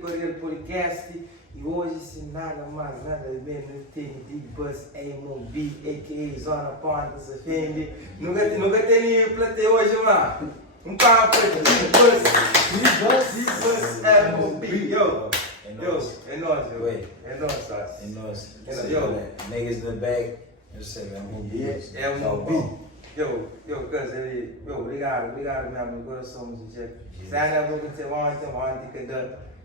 para o podcast e hoje, sem nada mais, nada menos, tem Big Bus MOB, a.k.a. Zona Ponta, se ofende. Nunca tem plateia hoje, mano. Um papo, Big Bus MOB, yo. É nóis, é nóis. Niggas in the back, eu sei, é MOB. Obrigado mesmo, no coração, gente. Sério, eu vou dizer ontem,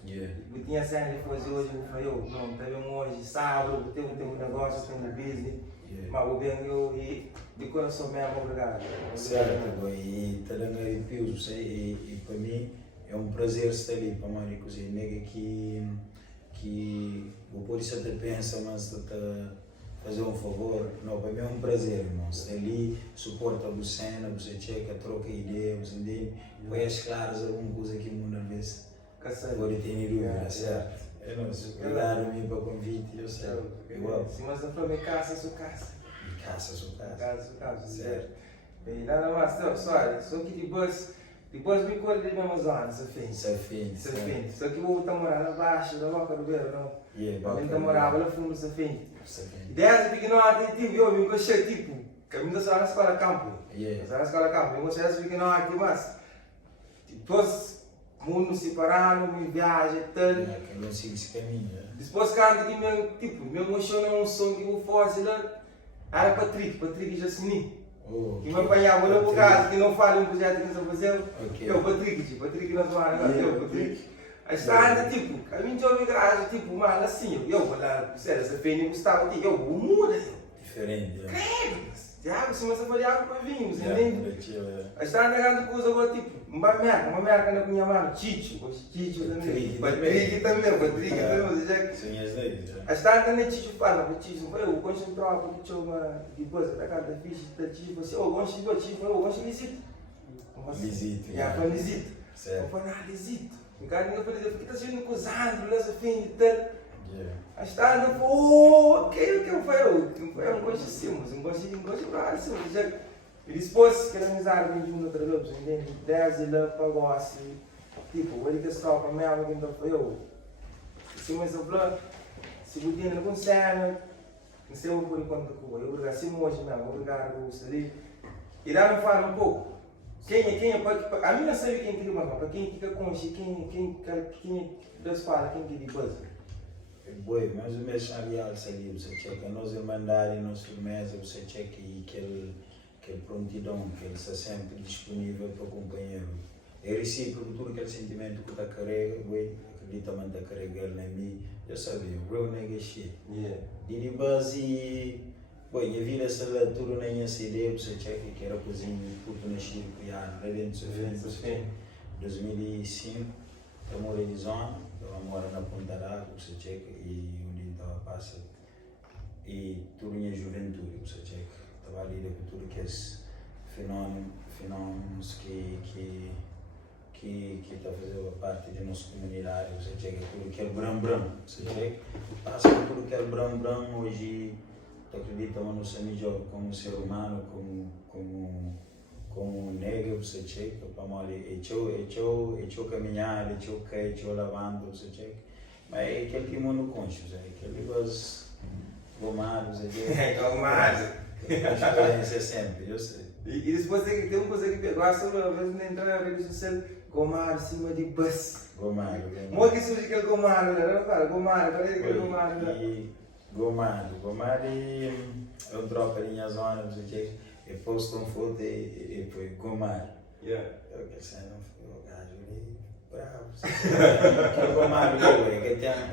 que tinha sério de fazer hoje, eu falei, não, tá vendo hoje, sábado, tem um negócio, tem um business, mas vou bem, e de coração mesmo, obrigado. Certo, e está dando arrepios, e para mim é um prazer estar ali, para Maricos, e nega que o polícia te pensa, mas te fazer um favor, não, para mim é um prazer, irmão. Você ali, suporta a cena, você checa, troca ideia, você entende? Põe as claras alguma coisa que muda às vezes. Agora tem dúvida, certo? É nosso. Obrigado para o convite, eu sei. Igual. Se você for me caça, sua casa. Me caça, sua casa. Certo. E nada mais, só que depois me colhe de mesma zona, se fim. Só que eu vou morar lá abaixo, da boca do beiro, não. Eu ainda morava lá fundo, se fim. Desde pequeno até eu me gostei, tipo, caminho da sua escola campo. Na escola campo, eu gostei desde pequeno até, mas depois, mundo separado, me viaja, tal. Que não siga esse caminho, né? Depois, cara, que me emociona um som que eu fosse lá, era Patrick Jacini. Que me apanhava lá por casa, que não fala um projeto que não fazer. Eu, Patrick na sua área, Patrick. A estrada, tipo, caminho de obrigado, tipo, mal assim, eu vou lá, essa feia gostava de eu vou mudar. Diferente, né? Tiago, se você for água para vinho, você entende? A estrada grande coisa agora, tipo, uma merda na minha mano, Chicho também, Patrick também, a estrada não é Chicho fala, eu gosto de trocar, porque eu uma coisa, da cara da ficha, da Chicho, você, eu gosto de visita. Visita. Foi visita. Eu falei, visita. O cara me falou, por que está sendo acusado, nessa fim de tal? A estrada falou, ok, foi um gosto de cima, um gosto de cima. E depois, que a amizade me junta outra vez, entende? Desde lá para agora, assim, tipo, ele que estava para mim, alguém então foi eu. Se eu me falou, se eu tinha algum cena, não sei por enquanto que eu obrigado, se hoje mesmo, obrigado, gostaria. E lá me fala um pouco. Quem é, a mim não sabe quem queria uma para quem fica com isso, quem Deus fala, quem queria coisa. Boi, mas o meu chaveado ali, você checa, nós irmandade, nós firmeza, você checa e aquele prontidão, que ele está sempre disponível para o companheiro. É recíproco tudo aquele sentimento que está carrega, boi, acredita que está carregando em mim, eu sabia, real nigga shit. De base, boi, minha vida se lá tudo nem essa ideia, você checa que era cozinha, tudo na Chile, lá dentro do seu 2005, eu morei em zona. Eu moro na Ponta d'Água, você checa, e onde estava passa. E tudo minha juventude, você checa. Estava ali com tudo que é fenômenos que está fazendo parte da nossa comunidade, você checa. Tudo que é bram, você checa. Passa por tudo que é bram, hoje, tu acredita, mas não sei melhor como ser humano, como negro, você checa, para morrer, eu caminhar, eu lavando, você checa, mas é aquele que mundo consciente, aquele que gomado, você checa. Gomado. Experiência sempre, eu sei. E depois tem uma coisa que pegou, às vezes nem entrar na rede social, gomado, cima de bus. Gomado. Como que surge aquele gomado, né? Não fala, gomado, cadê aquele gomado? Gomado é um tropa ali na zona, você checa. Eu posto uma foto e foi gomar. Eu quero ser um gajo ali, bravo. O gomar é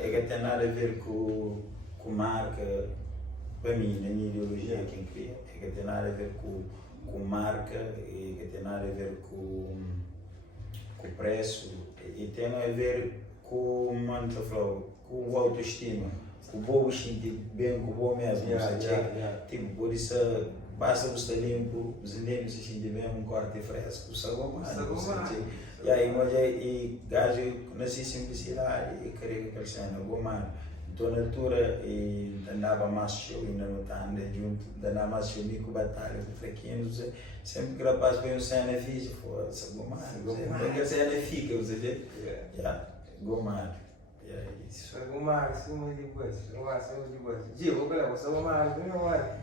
que tem nada a ver com marca, para mim, na minha ideologia, quem cria, é que tem nada a ver com marca, é que tem nada a ver com preço, e tem a ver com, mano, com autoestima, com o bom sentir bem com o bom mesmo, tipo, por isso. Basta você limpo, os indígenas se sentem bem, um corte fresco, sabor. E aí, gajo, nasci simplicidade e queria que ele seja gomado. Então, na altura, andava mais show, ainda não está andando junto, andava mais show, com batalha, com fraquinhos, sempre que rapaz põe um cena físico, foda-se, gomado. Porque a cena fica, você vê? Gomado. isso. Gomar, cima de bus. Gomar, cima de bus. Gio, vou pegar, você Gomar, não é?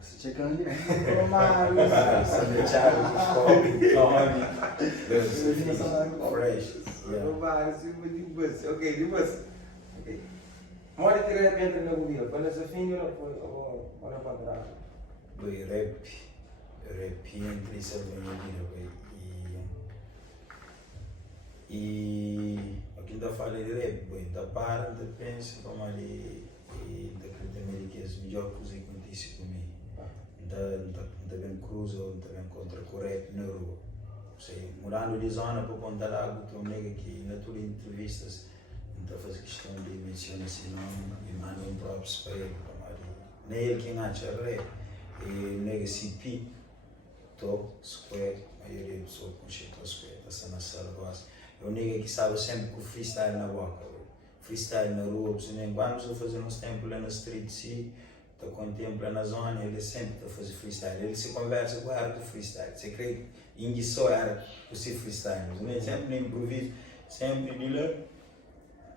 Você checando de Gomar. Sabe, Thiago, nome. Fresh. Gomar, cima de bus. Ok, de bus. Ok. Mora que de repente na Google, quando essa fim não foi, ou não encontrar. Bem, rap entre isso é minha vida, bem. E aqui ainda fala de rap, bem, da para, da pensa, como ali, e daquele americano, melhor coisa que acontece comigo. Da bem cruza, da bem contra o rap na rua. Sei, morando de zona para contar algo, tem um nega que na tua entrevistas, então faz questão de mencionar esse nome e manda um props para ele, nem ele que acha rap, e nega CP, top, square, a maioria da pessoa com cheio de square, está na sala, é um nega que sabe sempre com freestyle na boca, freestyle na rua, quando eu fazer uns tempos lá na street, se está contempla na zona, ele sempre está a fazer freestyle, ele se conversa com a arte do freestyle, você crê que Indy só era por ser freestyle, mas sempre no improviso, sempre de lá,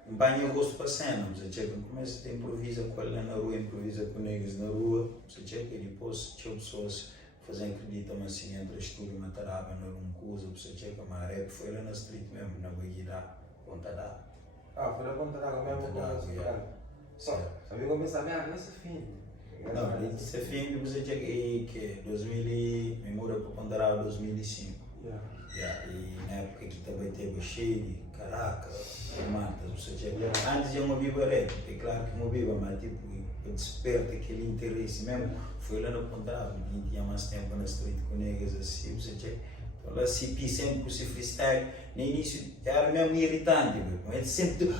empanha o gosto para a cena, você checa, começa a improvisa com ela na rua, improvisa com negros na rua, você checa e depois tinha pessoas fazendo acredita, mas assim, entre a estúdio e Mataraba, não era um coisa, você checa, mas rap foi lá na street mesmo, na Baguirá, Ponta d'Água. Ah, foi na Ponta d'Água mesmo, sabia começar mesmo nessa fim. Não, esse fim você checa que 2000, me muda para Ponta d'Água 2005. E na época que também teve Cheire, Caracas, Matas, você checa. Antes eu não viva rap, é claro que não viva, mas tipo, desperta aquele interesse mesmo. Foi lá no Ponta d'Água, que tinha mais tempo na street com negas assim, você checa. Então lá CP sempre com esse freestyle, no início era mesmo irritante, ele sempre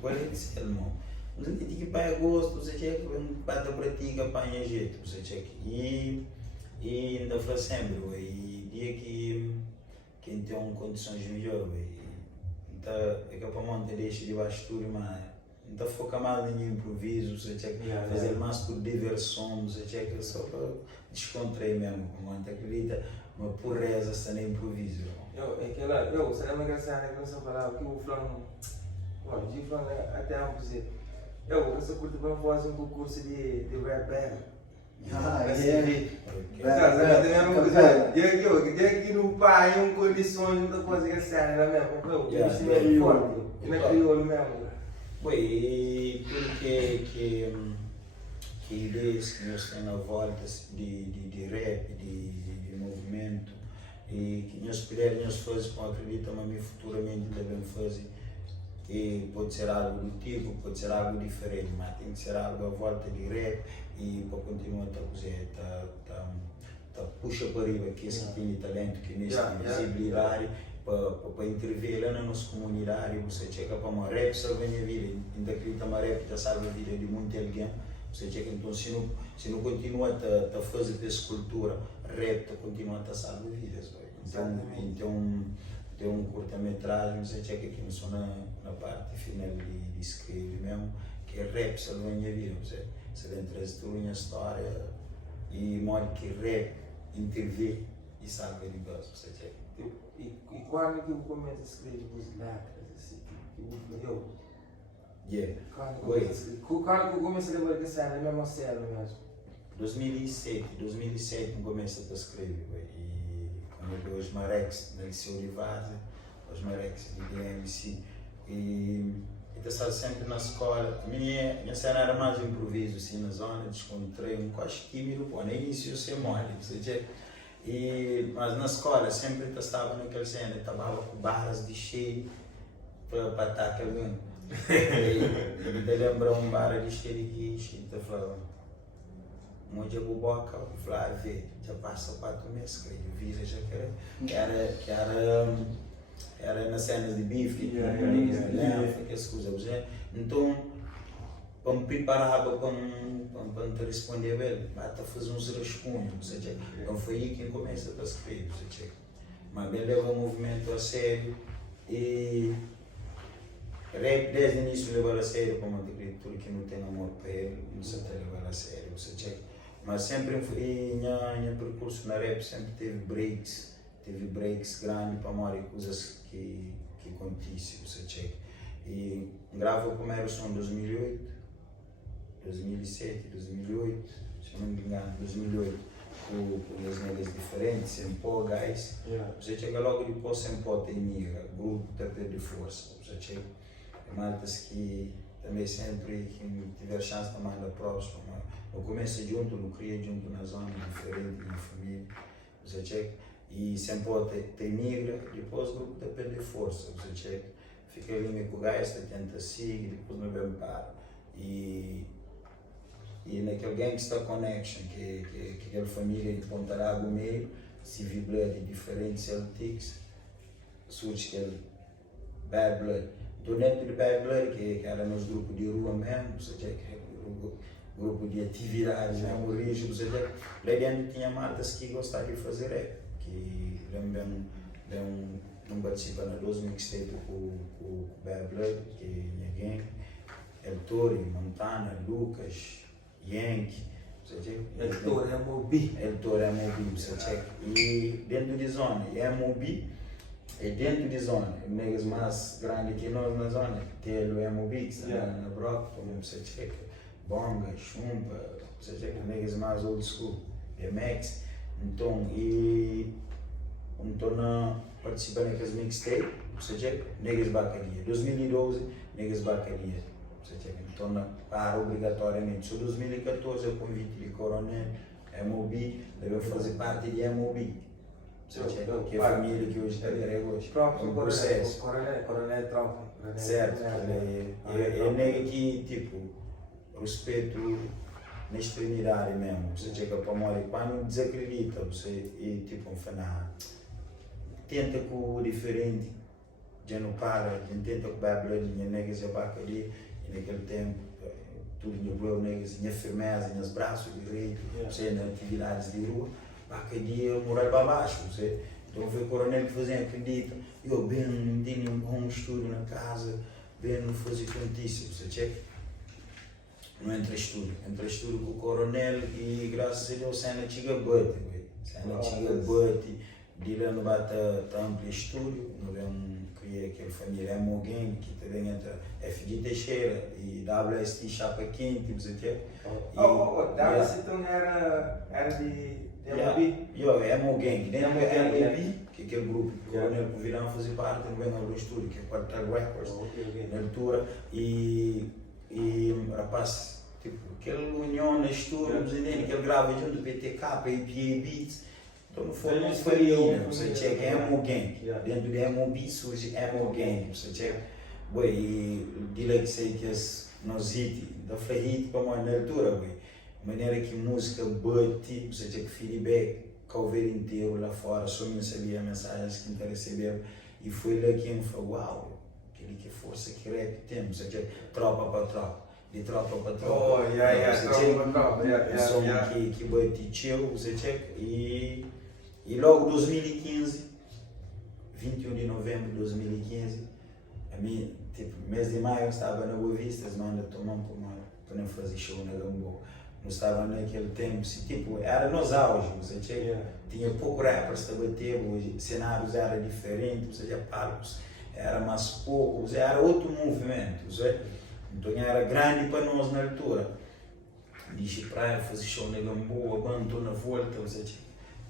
qual é esse irmão? Mas ele tem que pagar gosto, você checa, bate a prática, apanha jeito, você checa. E ainda fala sempre, e dia que quem tem condições melhores, então é que para montar deixa de baixo tudo, mas então foca mais no improviso, você checa, fazer mais por diversão, você checa, só para descontrair mesmo, como você acredita, uma pureza está no improviso. Você lembra engraçado que você falava que o Flão, o G Flão até a dizer, você curte para fazer um concurso de rap battle. Dia que no pai, condições, não consegue ser, não é mesmo? Investimento forte, e na crioulo mesmo. Bem, tudo que ideias que nós temos na volta de rap, de movimento, e que nós pudermos fazer, como acredito, mas futuramente devemos fazer, e pode ser algo do tipo, pode ser algo diferente, mas tem que ser algo à volta de rap e para continuar a cozer, puxa para riba que esse tem talento, que nesse visibilidade, para intervir lá na nossa comunidade, você checa para uma rap salva a minha vida, ainda acredita uma rap já salva a vida de muito alguém, você checa, então se não continua a fazer essa cultura, rap continua a salvar vidas, então tem um curta-metragem, você checa aqui só na parte final de escrever mesmo, que é rap salva a minha vida, você vem trazer toda a minha história e mostra que rap intervém e salva de Deus, você checa. E quando que eu começo a escrever os letras, assim, Quando que eu comecei a levar que sério, mesmo a sério mesmo? 2007 eu comecei a escrever, e quando eu vi os Marex, na Liceu de Vaza, os Marex de DMC, e estava sempre na escola. Minha cena era mais improviso, assim, na zona, descontraí, quase tímido, no início eu sei mole, mas na escola sempre estava naquela cena, estava com barras de cheio para atacar alguém. E me lembro um bar de cheio de cheio, eu falava, onde eu boca, eu falava, já passa 4 meses, eu vi já que era nas cenas de bife, que as coisas, então, para me preparar para te responder bem, basta fazer uns rascunhos, então foi aí que começa a escrever, mas bem leva o movimento a sério e rap desde o início leva a sério, como eu digo, tudo que não tem amor para ele, não se está levando a sério, mas sempre em meu percurso na rap sempre teve breaks grandes para amar coisas que que acontece, você checa. E gravo o primeiro som em 2008, 2007, 2008, se não me engano, 2008, com as negras diferentes, Sempó, Guys. Você chega logo depois, Sempó tem migra, grupo TP de força, você chega. Maltas que também sempre que tiver chance de mandar próximo, no começo junto, no cria junto na zona, diferente, na família, você chega. E Sempó tem migra, depois o grupo TP de força, você chega. Fica ali meio com o Guys, tenta seguir, depois não vem para. E naquele Gangsta Connection, que aquela família de Pontaraba meio, Civil Blood e diferentes Celtics, surge aquele Bad Blood. Do dentro de Bad Blood, que era nos grupos de rua mesmo, você grupo de atividades mesmo, origem, você lá dentro tinha maltas que gostavam de fazer rap, que não participa na 2 mixtape com Bad Blood, que é gang, El Tori, Montana, Lucas, Yankee, El Toro é Mobi. El Toro é Mobi, você checa. E dentro de zona, é Mobi, e dentro de zona, negros mais grandes que nós na zona, tem o Mobi, que está na Brock, como você checa, Bonga, Chumpa, você checa, negros mais old school, MX. Então, participando daqueles mixtapes, você checa, negros bacaria. 2012, negros bacaria. Você checa, então, para obrigatoriamente. Só 2014, o convite de Coronel, MOB, deve fazer parte de MOB. Você checa, que é a família que hoje está grega hoje. Próprio processo. Coronel Tropa. Certo, é nega que, tipo, respeito na extremidade mesmo. Você chega para morrer, quando desacredita, você, e tipo, tenta com o diferente, já não para, tenta com o babladinha, negas e abacaria, e naquele tempo, tudo em blue, negas, tinha firmeza, nos braços direitos, você nas atividades de rua, abacaria, morar para baixo, você. Então, foi o coronel que fazia, acredita, eu bem, tinha um estúdio na casa, bem, não fazia notícia, você checa. Não entra estúdio com o coronel e graças a Deus sai na Tiga Butt, de lá no bata amplo estúdio, não criei aquela família Moguem, que também entra FG Teixeira e WST Chapa Quente, você quer? WST então era de MOB? É Moguem, dentro do MOB, que é aquele grupo que o coronel com o Virão fazia parte, não vem no estúdio, que é Quartal Records, na altura, e rapaz, tipo, aquela união na estúdio, que ele grava junto do BTK, PA Beats, então não foi uma família, você checa, é Moguem, dentro do MOB surge Moguem, você checa, e de lá que sei que nós hit, da foi hit para uma na altura, maneira que música bate, você checa feedback, cover inteiro lá fora, só me sabia mensagens que me receberam, e foi lá que eu falei, uau, aquele que força que rap temos, você checa, tropa para tropa. De tropa para tropa. Som que bate chill, você checa. E logo 2015, 21 de novembro de 2015, a mim, tipo, mês de maio eu estava na Boa Vista, as mandas tomamos para não fazer show na Gamboa. Não estava naquele tempo, tipo, era nos auge, você checa. Tinha pouco rappers a bater, os cenários eram diferentes, ou seja, palcos era mais poucos, era outro movimento, você. Então era grande para nós na altura. Disse praia, fazer show na Gamboa, estou na volta,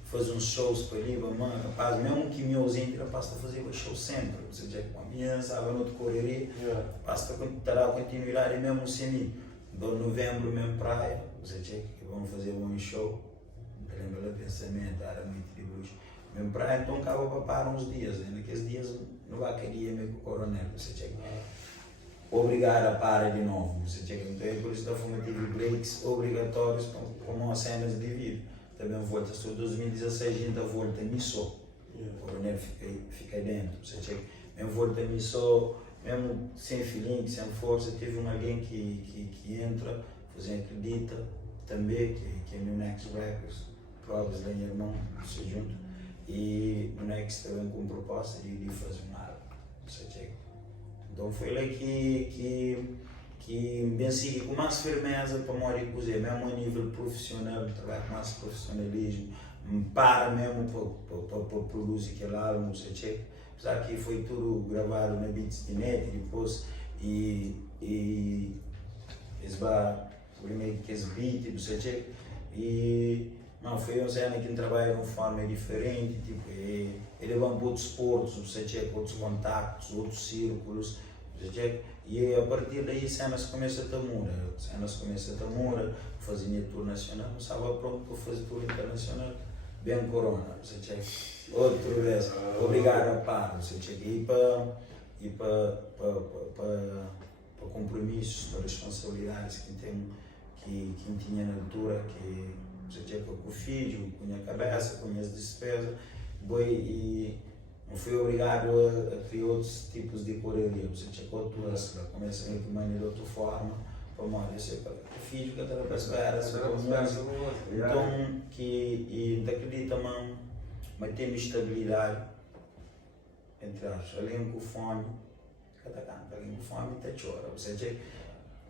fazer uns shows para ali, mano, rapaz, mesmo que me ausente, rapaz, está fazendo show sempre, ou seja, com a minha, sabe, não te correria, rapaz, terá continuidade mesmo sem mim. Então, novembro, mesmo praia, ou seja, que vamos fazer um show, lembra do pensamento, era muito de bruxo. Mesmo praia, então, acaba para parar uns dias, naqueles dias não vai querer mesmo com o coronel, ou seja, obrigado a parar de novo, você chega. Então é por isso que eu tive breaks obrigatórios como as cenas de vida. Também volta, só 2016 a gente volta a missão. O coronel fica dentro, você chega. Mesmo volta a missão, mesmo sem feeling, sem força, teve alguém que entra, você acredita também, que é no Next Records, provas da minha irmã, se junto. E o Next também com proposta de fazer um álbum, você chega. Então foi lá que venci com mais firmeza para morar com você, mesmo a nível profissional, trabalhar com mais profissionalismo, para mesmo para produzir aquele álbum, você checa. apesar que foi tudo gravado na Beats de Net e depois esse bar, primeiro que esse beat, você e não, foi uma cena que trabalha de uma forma diferente, tipo, ele vai para outros portos, você checa outros contactos, outros círculos, você e a partir daí a cena se começa a mudar, fazia tour nacional, não estava pronto para fazer tour internacional, bem corona, você checa, outra vez, obrigado a par, você checa, e para compromissos, para responsabilidades que tinha na altura, que você tinha com o filho, com a cabeça, com as despesas, e não fui obrigado a criar outros tipos de correria. Você tinha que começa a maneira de outra forma, para morrer, você para o filho que estava para esperar, então, que acredita, mas tem estabilidade, entre aspas, além com fome, cada canto, além com fome, até chora. Você tinha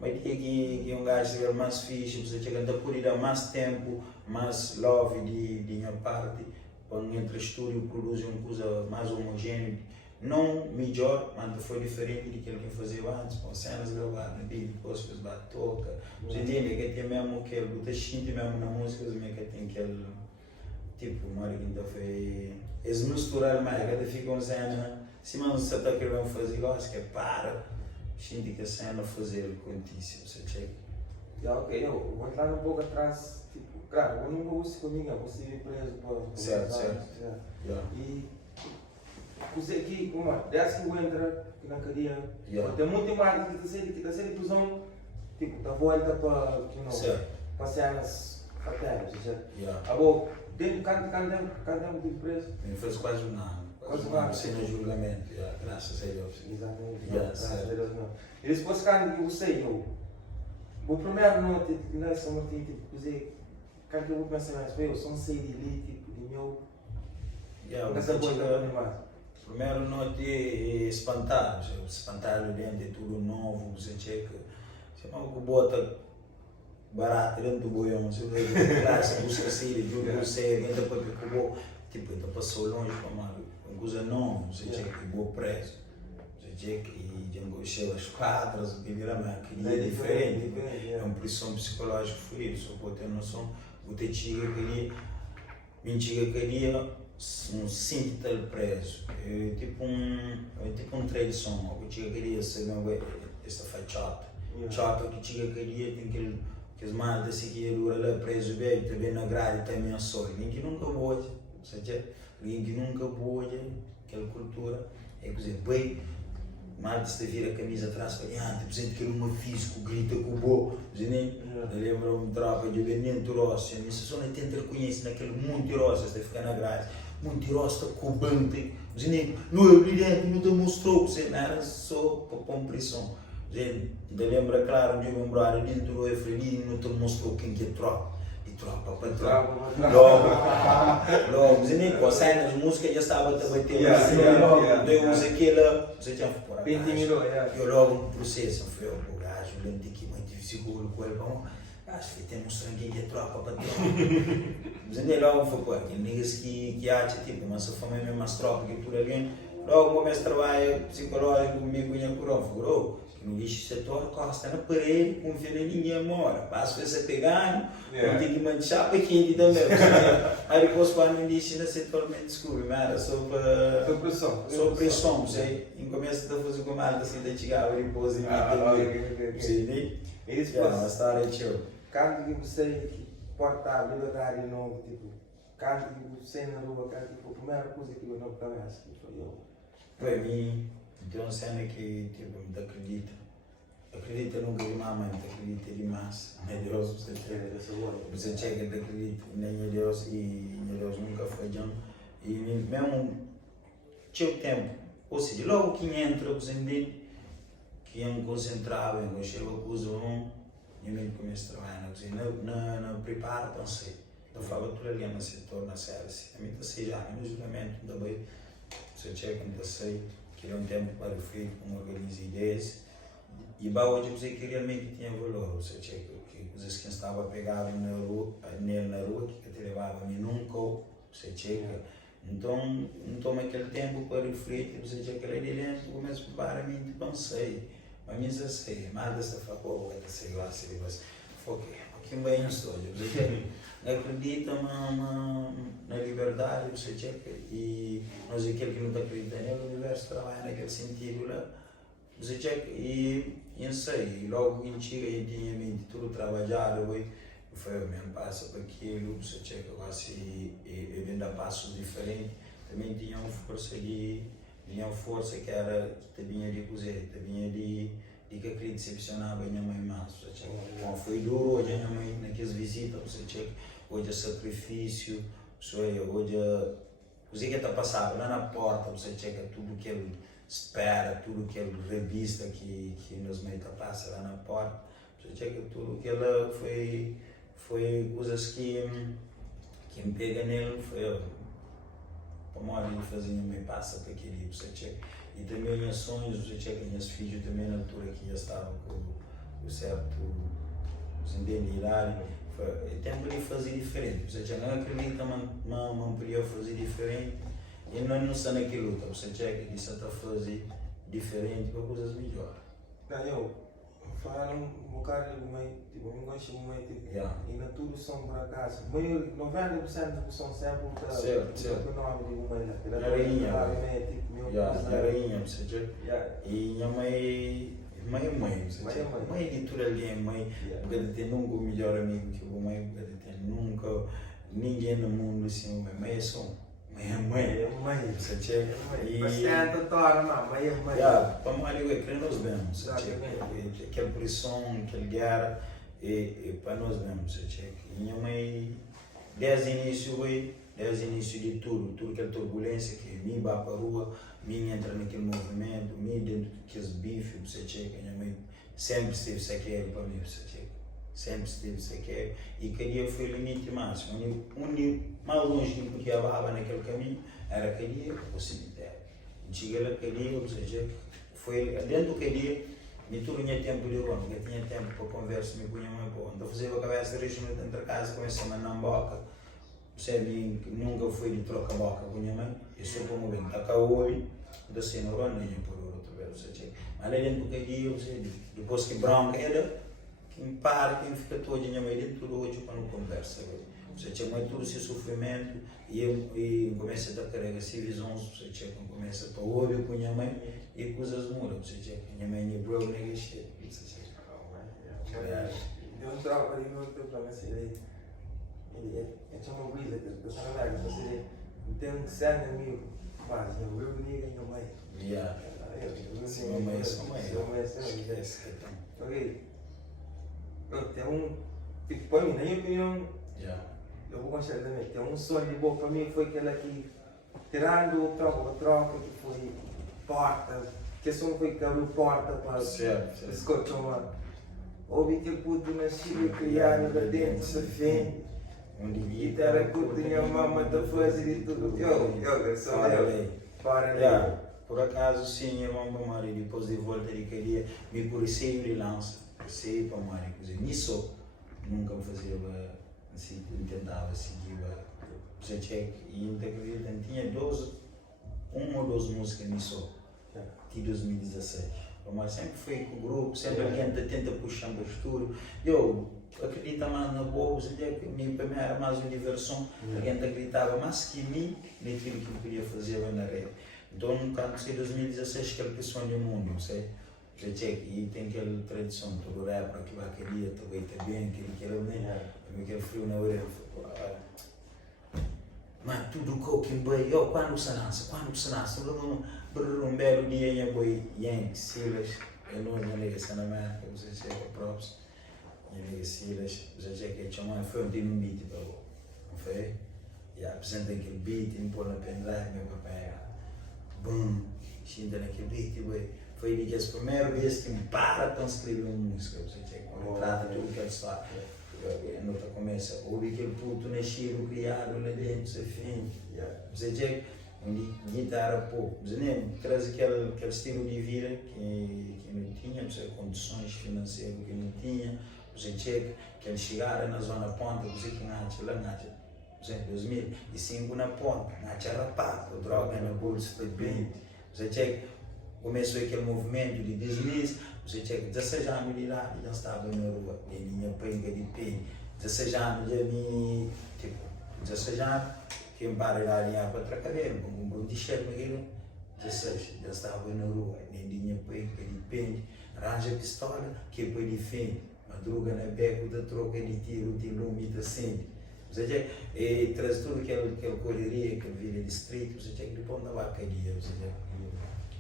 mas que um gajo seja mais fixe, você chega a por ir a mais tempo, mais love de minha parte, para entre estúdio produzir uma coisa mais homogênea, não melhor, mas foi diferente do que ele fazia antes, com cenas gravadas, depois fez toca, você entende que tem mesmo aquele, você sente mesmo na música, que tem aquele, tipo, uma hora que então foi, eles misturar mais, cada fica uma cena, se não você está querendo fazer, eu acho que é para, sinto que a cena fazer contíssimo, você chega. Ok, eu vou entrar um pouco atrás, tipo, claro, eu nunca uso comigo, eu vou ser preso para certo. E você aqui, desde que eu entro na cadeia, tem muito mais que está sendo prisão, tipo, da volta para cenas paternas, certo? Agora, dentro de cada tempo de preso? Eu faço quase um ano. Sem o julgamento, graças a Deus. Exatamente, graças a Deus não. E depois quando eu sei, o primeiro noite nessa noite, tipo, dizer, quando eu vou pensar mais, eu só sei de ali, tipo, de meu, nessa coisa animada. Primeiro noite é espantado dentro de tudo novo, você checa, você não bota barato dentro do boião, você vê classe, busca sair, juro você, ainda pode ficou, tipo, ainda passou longe para uma coisa nova, você checa e boa preço, você checa e já chega às 4, aquele é diferente, é uma pressão psicológica foi só pode ter noção, você chega aquele, mentira aquele, um sinto preso, é tipo um tradição, eu chega aquele, essa faz chata, que chega aquele, tem aquele, que as maldas assim que dura lá preso bem, também na grade, também a sol, ninguém nunca pode, você checa. Ninguém nunca pode, aquela cultura, é dizer, bem, mal se vira a camisa atrás para diante, presente que uma físico grita com o bo, eu lembro-me de tropa de Benito Rossi, a só não tenta reconhecer naquele Monte Rossi, está ficando na grade, Monte Rossi está cobante, não é brilhante, não te mostrou, não era só para compressão, ainda lembra claro, de um brother dentro do Efraim, não te mostrou quem que é tropa. Tropa, logo, você nem com a cena de música já estava a bater eu usei aquela, você tinha por aí, eu logo no processo, foi o gajo, eu lembro que muito seguro com ele, acho que tem um sangue de tropa para tropa, você nem logo foi por aqui, negas que acha tipo, mas a família é mais tropa que por ali, logo começa a trabalhar psicológico comigo e a curão, no lixo setor, costa na parede, confia em ninguém mora. Passa essa pegando, não tem que manchar para quem também. Aí depois quando me disse na setor me desculpe, mas era só para pressão, sei. E começa a fazer com malta assim, da chegava e depois e sei. E depois a história é tio. Quando você porta a habilidade novo, tipo, quando você na rua, tipo, a primeira coisa que eu não conheço, foi eu. Para mim, tem uma cena que tipo, me acredita nunca demais, mas acredita demais, em Deus, você chega de acredita em Deus e Deus nunca falhou, e mesmo tinha o tempo, ou seja, logo que entra, você entende, que eu me concentrava, eu chego a coisa, e eu começo a trabalhar, não preparo, não sei, eu falo tudo ali no setor, na série, a mim está seja, no julgamento, também, você chega, não sei, queria um tempo para o filho, como organiza ideias, e hoje eu sei que realmente tinha valor, você checa, que coisas que estava pegado na rua, que te levava a mim nunca, você checa, Então, não toma aquele tempo para refletir, você já quer de dentro, começa a preparar a mente, pensei. Mas mim já sei, mas dessa facou, vai ser igual, se você foque, aqui bem estou, você acredita na liberdade, você checa, e nós aquele que não acredita nele, o universo trabalha naquele sentido lá, você checa, e sei, logo que chega e tinha mente tudo trabalhado, foi o mesmo passo para aquilo, você checa, e ainda passos diferentes, também tinha uma força que era, vinha de cozer, vinha de que aquilo decepcionava a minha mãe mais, você checa, bom, foi duro hoje a minha mãe naquelas visitas, você checa, hoje é sacrifício, hoje é, você que está passando lá na porta, você checa tudo que ele espera, tudo que ele revista que nos meios passa lá na porta, você checa tudo que ela foi coisas que me pega nele, foi para morrer fazer me passa para aquele, você checa, e também minhas sonhos, você checa minhas filhos também na altura que já estavam com certo idade, é tempo de fazer diferente, você checa, não acredita, mas podia fazer diferente, e não está naquela luta, você checa que está a fazer diferente para coisas melhores. Falaram um bocado de mãe, tipo, eu gosto de mãe, tipo, e na tudo são por acaso. 90% são sempre o nome de mãe lá. Minha rainha, você checa. E minha mãe, você checa. Mãe de tudo ali é mãe, porque tem nunca o melhor amigo que o mãe, porque tem nunca ninguém no mundo assim, mãe é só. Mãe, você checa. Bastante tora, não, mãe é mãe. Para mim, eu creio nós mesmos, você checa. Aquela pressão, aquela guerra, é para nós mesmos, você checa. E minha mãe, desde o início de tudo, aquela turbulência que me vai para a rua, me entra naquele movimento, me dentro daqueles bifes, você checa. Minha mãe sempre esteve sequer para mim, você checa. Sempre esteve sequer, e que dia foi o limite máximo, onde mais longe que podia levar naquele caminho era aquele dia, o cemitério. Cheguei naquele dia, ou seja, foi dentro daquele dia, me tinha tempo de ronda, eu tinha tempo para conversar com minha mãe, então fazia a cabeça de regime entre casa, comecei a mandar boca, você nunca fui de trocar boca com minha mãe, eu só como bem, está cá o olho, então assim, não ronda, nem por outro vez, mas dentro daquele dia, depois que branca era, quem para, quem fica todo dia meio dentro do hoje quando conversa. Você chama todo esse sofrimento e começa a carregar essas visões, você chama, começa a ouvir com minha mãe e coisas mudam. Você chama, minha mãe é broke, nega shit. Eu troco ali no teu plano, assim, ele é uma brisa, que eu sou na você tem 100 mil, mas eu nega minha mãe. Minha mãe é sua mãe. Ok. Tem tipo, para mim, na minha opinião, eu vou considerar também, tem um sonho de boa para mim, foi aquela que, tirando o troca, que foi porta, que só foi que abriu porta para escotar. Houve que puto nascido, criado lá dentro, se fende, e era que tinha mamãe da fazer de tudo. Eu sou para por acaso, sim, irmão Mamari, depois de volta de queria me conhecer de lança. Sei para Mari, nisso nunca fazia assim, tentava seguir você check e acredita, tinha uma ou duas músicas nisso de 2016, mas sempre foi com o grupo, sempre alguém tenta puxar o estudo, eu acredito mais na boa, você que para mim era mais uma diversão, alguém acreditava mais que mim naquilo que eu podia fazer na rede, então quando foi 2016 que ele pensou no mundo, não sei. E tem aquela tradição, todo rapper que vai querer, também está bem, aquele frio na orelha. Mas tudo que bem, quando se nasce, um belo dia eu vou Yankee, Silas, eu não lembro se na América, você chega próprios, Yankee, Silas, você chega que chama, foi um time beat para o, não foi? E apresenta aquele beat, me põe na pendrive, meu papai, bum, xinda naquele beat, foi de que as primeiras vezes que me para para escrever uma música, você chega, trata tudo que é história. A nota começa, ouve aquele puto nascido, criado lá dentro, você fim. Você chega, guitarra pouco, você nem traz aquele estilo de vida que não tinha, você condições financeiras que não tinha, você chega, que ele chegar na zona ponta, você que não acha, exemplo, 2005 na ponte, na Charrapato, droga na bolsa foi bem. Você checa, começou aquele movimento de deslize, você checa, 16 anos de idade, já estava na rua, de minha penga de pé, 16 anos já me, tipo, 16 anos, que me para lá em para trabalhar, com um bom t-shirt, 16, já estava na rua, de minha penga de pé, arranja pistola, que foi de fim, madruga na beca, da troca de tiro, de lume, de acende. Você checa, e traz tudo aquela correria, aquele vida distrito, você checa, depois não vai cair, você checa.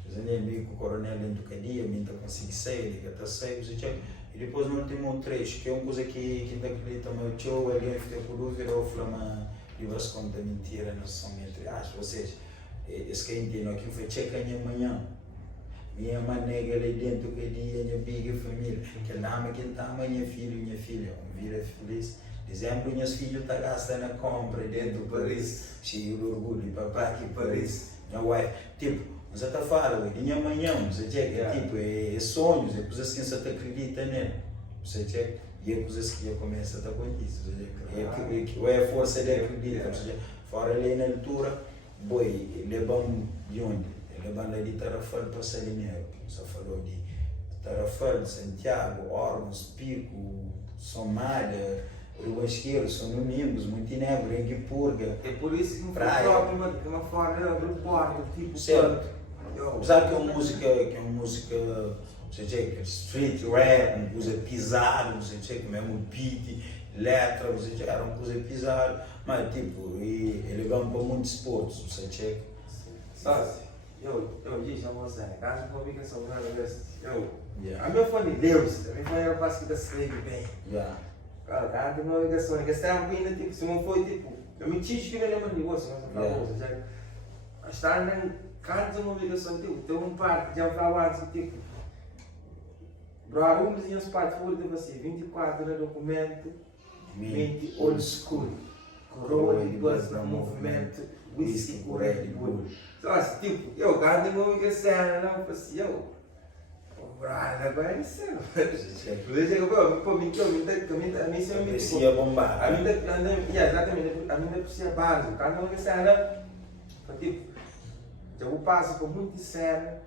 Com o coronel dentro do cadeia, me consegui sair, que até sair, e depois no último trecho, que é uma coisa que ainda acredita, mas o tio ali fica por dúvida, ou flama de vas conta mentira, não são entre aspas, ou seja, esse que entendo aqui foi checa amanhã, minha manega ali dentro do cadeia, minha biga família, que dama que está minha filha, vira feliz. Dezembro, meus filhos estão gastando na compra dentro do Paris, cheio de orgulho, papai que Paris, não é? Tipo, você está falando, minha manhã, você checa, tipo, é sonhos, é coisas que você acredita nele, você checa, e é coisas que já começa a estar com isso, é a força de acreditar, fora ali na altura, boi, ele é de onde? Ele é lá de Tarrafal para Salinero, você falou de Tarrafal, Santiago, Ormos, Pico, Somália, Rio Esquerdo, São Domingos, Montenegro, Enguipurga. É por isso que não foi de uma forma do porto, tipo. Certo. Apesar que é uma música, você chega, street rap, uma coisa pisada, você chega, mesmo beat, letra, você chega, era uma coisa pisada, mas tipo, ele ganha para muitos esportes, você chega. Sabe, eu disse a você, caso eu vi que essa mulher, a minha fã de Deus, a minha fã era para que da se bem. Cara, tem uma ligação, que essa ainda tipo, se não foi tipo, eu me tive que lembrar de você, mas não falou, já. Está cada uma ligação tipo, tem um par já falava assim tipo, bro, uns dias parte foi de você, 24 no documento, 20 old school, coroa de buzz no movimento, whisky com Red Bull. Então assim, tipo, eu cada uma ligação, não, assim, agora é isso. A mim se precisa bombar. A mim exatamente, a mim precisa base. Cada uma que será, tipo, eu passo por muito sério,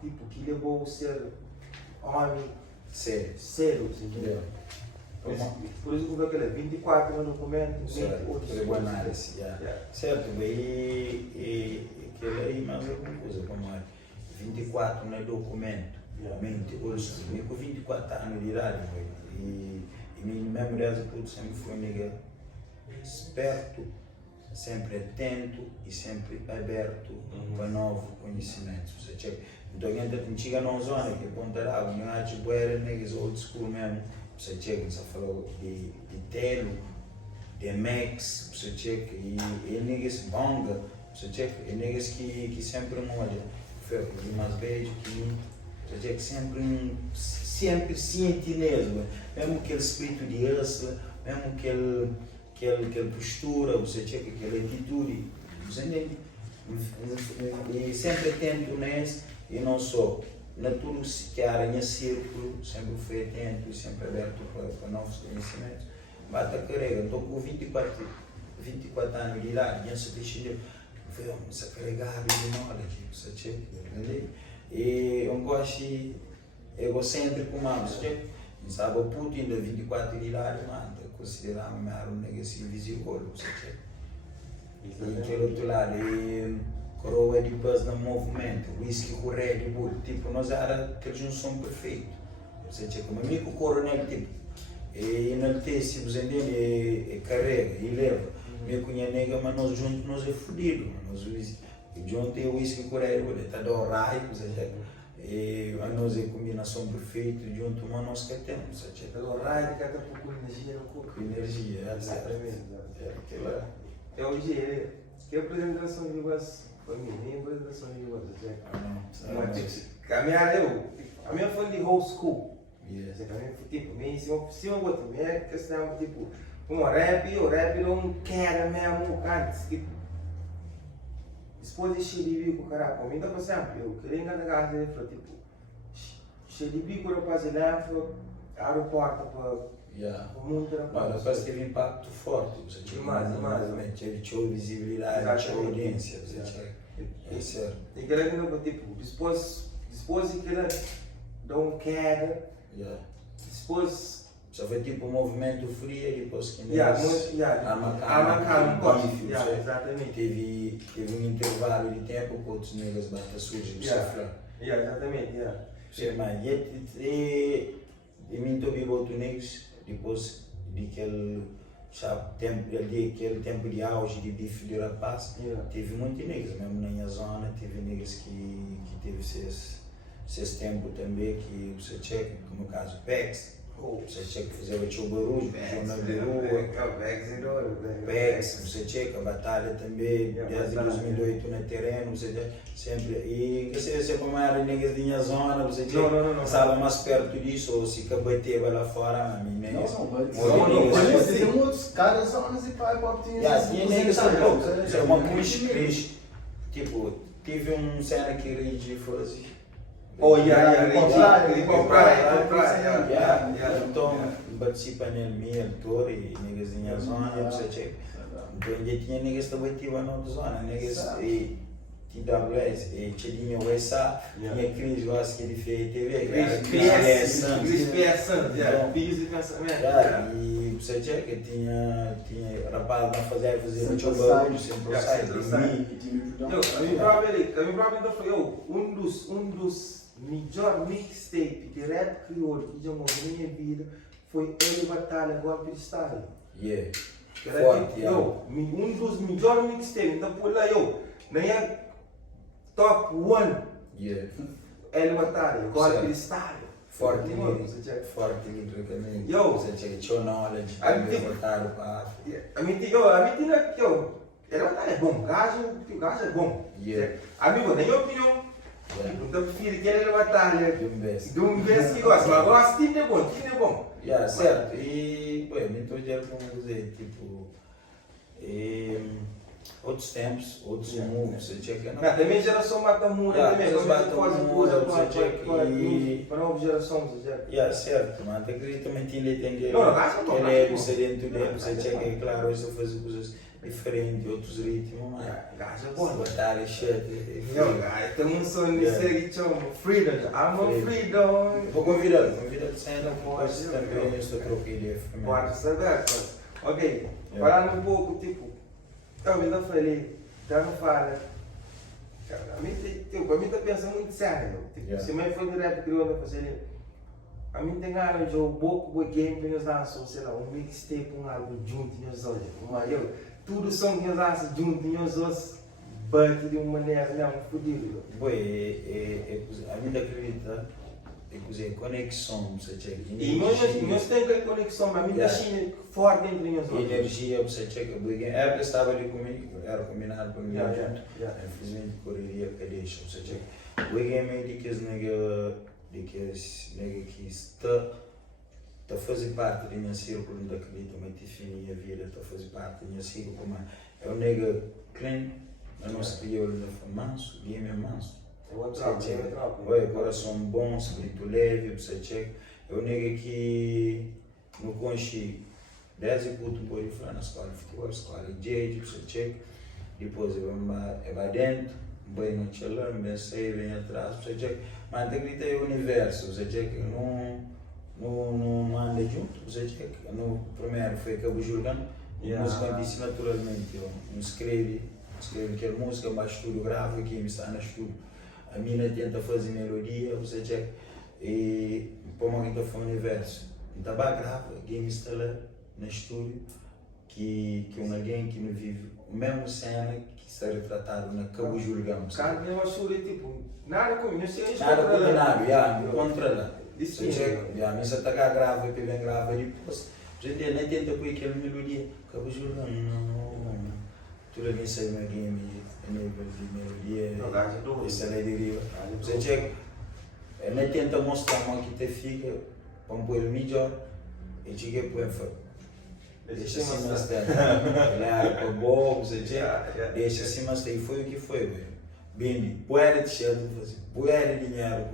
tipo, que levou o ser homem sério, entendeu? Por isso que eu vou aquele 24 no documento, 20 outros. Certo, e aquele aí mais alguma coisa, como é 24 no documento. Mente, hoje, com 24 anos de idade, e minha memória tudo sempre foi esperto, sempre atento e sempre aberto para novos conhecimentos. Então, a gente chega numa zona que apontará, não há de boer, old school mesmo. Você chega, você falou de telo, de max, você chega, e negas bonga, você chega, e negas que sempre molha, de mais beijo, que sempre sentinela, mesmo aquele espírito de hustle, mesmo aquela postura, você checa aquela atitude, você entende? E sempre atento nesse, e não só, na tudo que a aranha círculo, sempre foi atento e sempre aberto para novos conhecimentos. Bata carrega, estou com 24 anos de idade, e se deixa você carregar de knowledge, você checa, entendeu? E eu gosto egocêntrico, mas sabe, o Putin de 24 de idade, mano, consideramos um negócio visível, você checa. E aquele outro lado, coroa de buzz no movimento, whisky com Red Bull, tipo, nós era aquela junção perfeita, você checa. Mas meio que o coronel, tipo, e enaltece, você entende, carrega, e leva, meio que a nega, mas nós juntos nós é fodido, nós junto é o whisky com Red Bull, está do raio, você checa. E a nós é combinação perfeita, junto, mas nós que temos, você checa. O raio de cada pouco de energia no corpo. Energia, exatamente. É hoje, que apresentação de voz, foi minha apresentação de voz, você checa. Caminhar a minha foi de old school. Tipo, se eu boto, é questão, tipo, o rap não quer mesmo antes, tipo, depois de xeribico, caralho, como ainda por exemplo, eu queria enganar ele, tipo, xeribico eu passei lá, aeroporto para Yeah. O mundo era Mas depois teve impacto forte, você tinha teve visibilidade, tinha audiência, você tinha. É certo. E aquela que não, tipo, depois de que ela dá um queda, depois. Já foi tipo um movimento frio, depois que exatamente. Teve um intervalo de tempo que outros negros batem surgem. Exatamente. E mim também outros negros, depois daquele tempo de auge de bife de rapaz, teve muitos negros, mesmo na minha zona, teve negros que teve esse tempo também, que você checa, como o caso Pex. Você checa que fazia o barulho, na rua, Pex, você checa a batalha também, desde 2008 no terreno, você sempre, e você sempre mais negras da minha zona, você checa, estava mais perto disso, ou se cabateva lá fora, a mim, né? Não, tem outros caras, zonas e pai, pop, tinha negras também, uma push, tipo, tive um cena que Rigi foi assim. Então, participa nele, ator e negas em zona, você checa. Então, ainda tinha negas também que iam na outra zona, negas e TWS, e tinha o SA, tinha Cris, eu acho que ele fez TV, Cris P.S. E você checa, tinha rapaz a fazer muito barulho, sempre sai de mim. A minha própria foi um dos melhores mixtape de rap crioulo que já morreu na minha vida foi Ele Batalha Golpe de Estado. Forte, um dos melhores mixtapes, então por lá na minha top 1 Ele Batalha Golpe de Estado. Forte literalmente. Você chega, tinha knowledge, botaram para a minha Ele Batalha é bom, o gajo é bom. Amigo, na minha opinião, então prefiro que ele batalha de um vez que gosta, mas gosta, time é bom. Certo, e me estou dizendo como dizer, tipo, outros tempos, outros moves, você checa. Também geração mata muda, também para nova geração, você certo, mas até que também tinha que não, ele é diferente dele, você checa, claro, isso faz coisas diferentes, outros ritmos, mas gajo é bom. batalha, shit. Tem um sonho de ser que chama Freedom, I'm freedom. Vou convidar de sair da voz também, eu estou trocando. Pode saber, ok, falando um pouco, tipo, eu ainda falei, já não fala. A mim tá pensando muito sério, tipo, se mãe foi do rap crioulo, fazer a mim tem ganas de um pouco de game que nós lançamos, sei lá, um mixtape, um álbum junto, nós tudo som que nós lançamos junto, nós bate de uma maneira mesmo fodida. A mim acredita, é conexão, você checa. E nós temos aquela conexão, mas a mim China forte entre nós. Energia, você checa, ela estava ali comigo, era combinado comigo junto, infelizmente correria, cadê isso, você checa. O game é de que as nega que está a fazer parte do meu círculo, não acredito, mas define a vida, está a fazer parte do meu círculo, como é um nega clean, a nossa crioulo é manso, game é manso. Coração bom, espírito leve, você checa. É um nega que no conche 10 e puto por aí na escola de futebol, escola de jeito, você checa. Depois vai dentro, vai no chalão, vem sair, vem atrás, você checa. Mas acredita é o universo, você checa, não anda junto, você checa. No primeiro foi Cabo Jurgano, a música disse naturalmente, eu não escreve aquela música, mas estúdio grave, aqui me está no estúdio. A mina tenta fazer melodia, você checa, e põe uma quinta foi o universo. Então vai grava, game está lá no estúdio, que alguém que não vive o mesmo cena que está retratado na Cabo Jurgano. Cara, eu acho que tipo, nada com isso, nada combinado, contra lá. Você checa, a missa está grava, bem grava, depois, a gente nem tenta pôr aquela melodia, Cabo Jurgano, não. Tudo bem sai na game, nível de melodia, essa alegria. Você checa, nem tenta mostrar uma que te fica, para pôr o melhor, e chega para deixa assim mais tempo. Para bom, você checa, deixa assim mais tempo. E foi o que foi, velho. bem, poeira de cheiro, poeira de dinheiro,